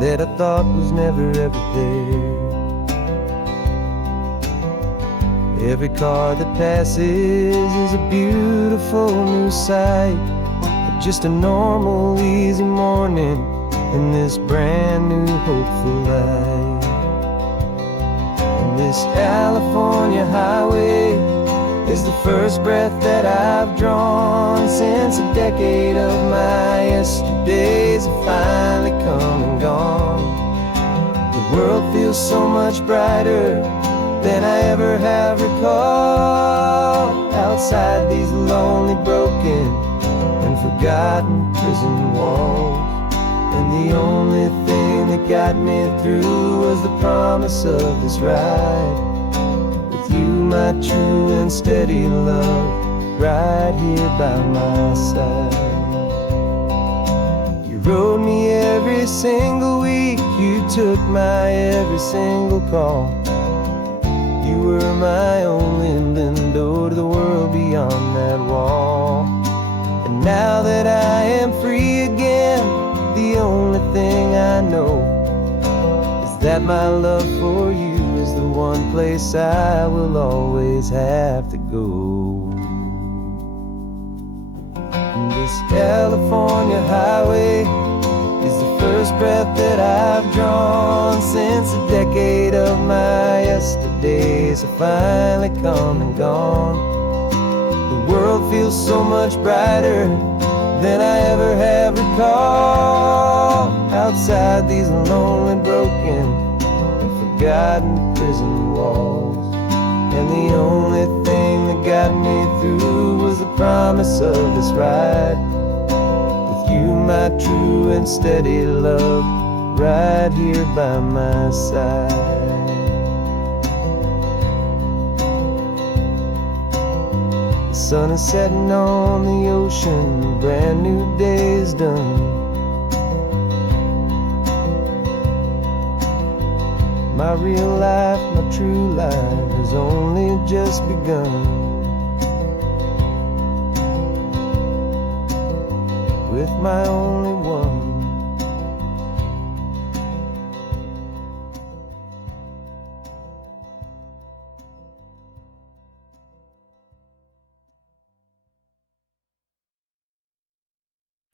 that I thought was never ever there. Every car that passes is a beautiful new sight, just a normal, easy morning in this brand new, hopeful light. And this California highway is the first breath that I've drawn since a decade of my yesterdays have finally come and gone. The world feels so much brighter than I ever have recalled, outside these lonely, broken, and forgotten prison walls. And the only thing that got me through was the promise of this ride, with you, my true and steady love, right here by my side. You rode me every single week, you took my every single call. You were my only window to the world beyond that wall. And now that I am free again, the only thing I know is that my love for you is the one place I will always have to go. And this California highway is the first breath that I've drawn since a decade of my yesterdays have finally come and gone. The world feels so much brighter than I ever have recalled, outside these lonely, broken, and forgotten prison walls. And the only thing that got me through was the promise of this ride, with you, my true and steady love, right here by my side. The sun is setting on the ocean, a brand new day is done. My real life, my true life has only just begun. With my own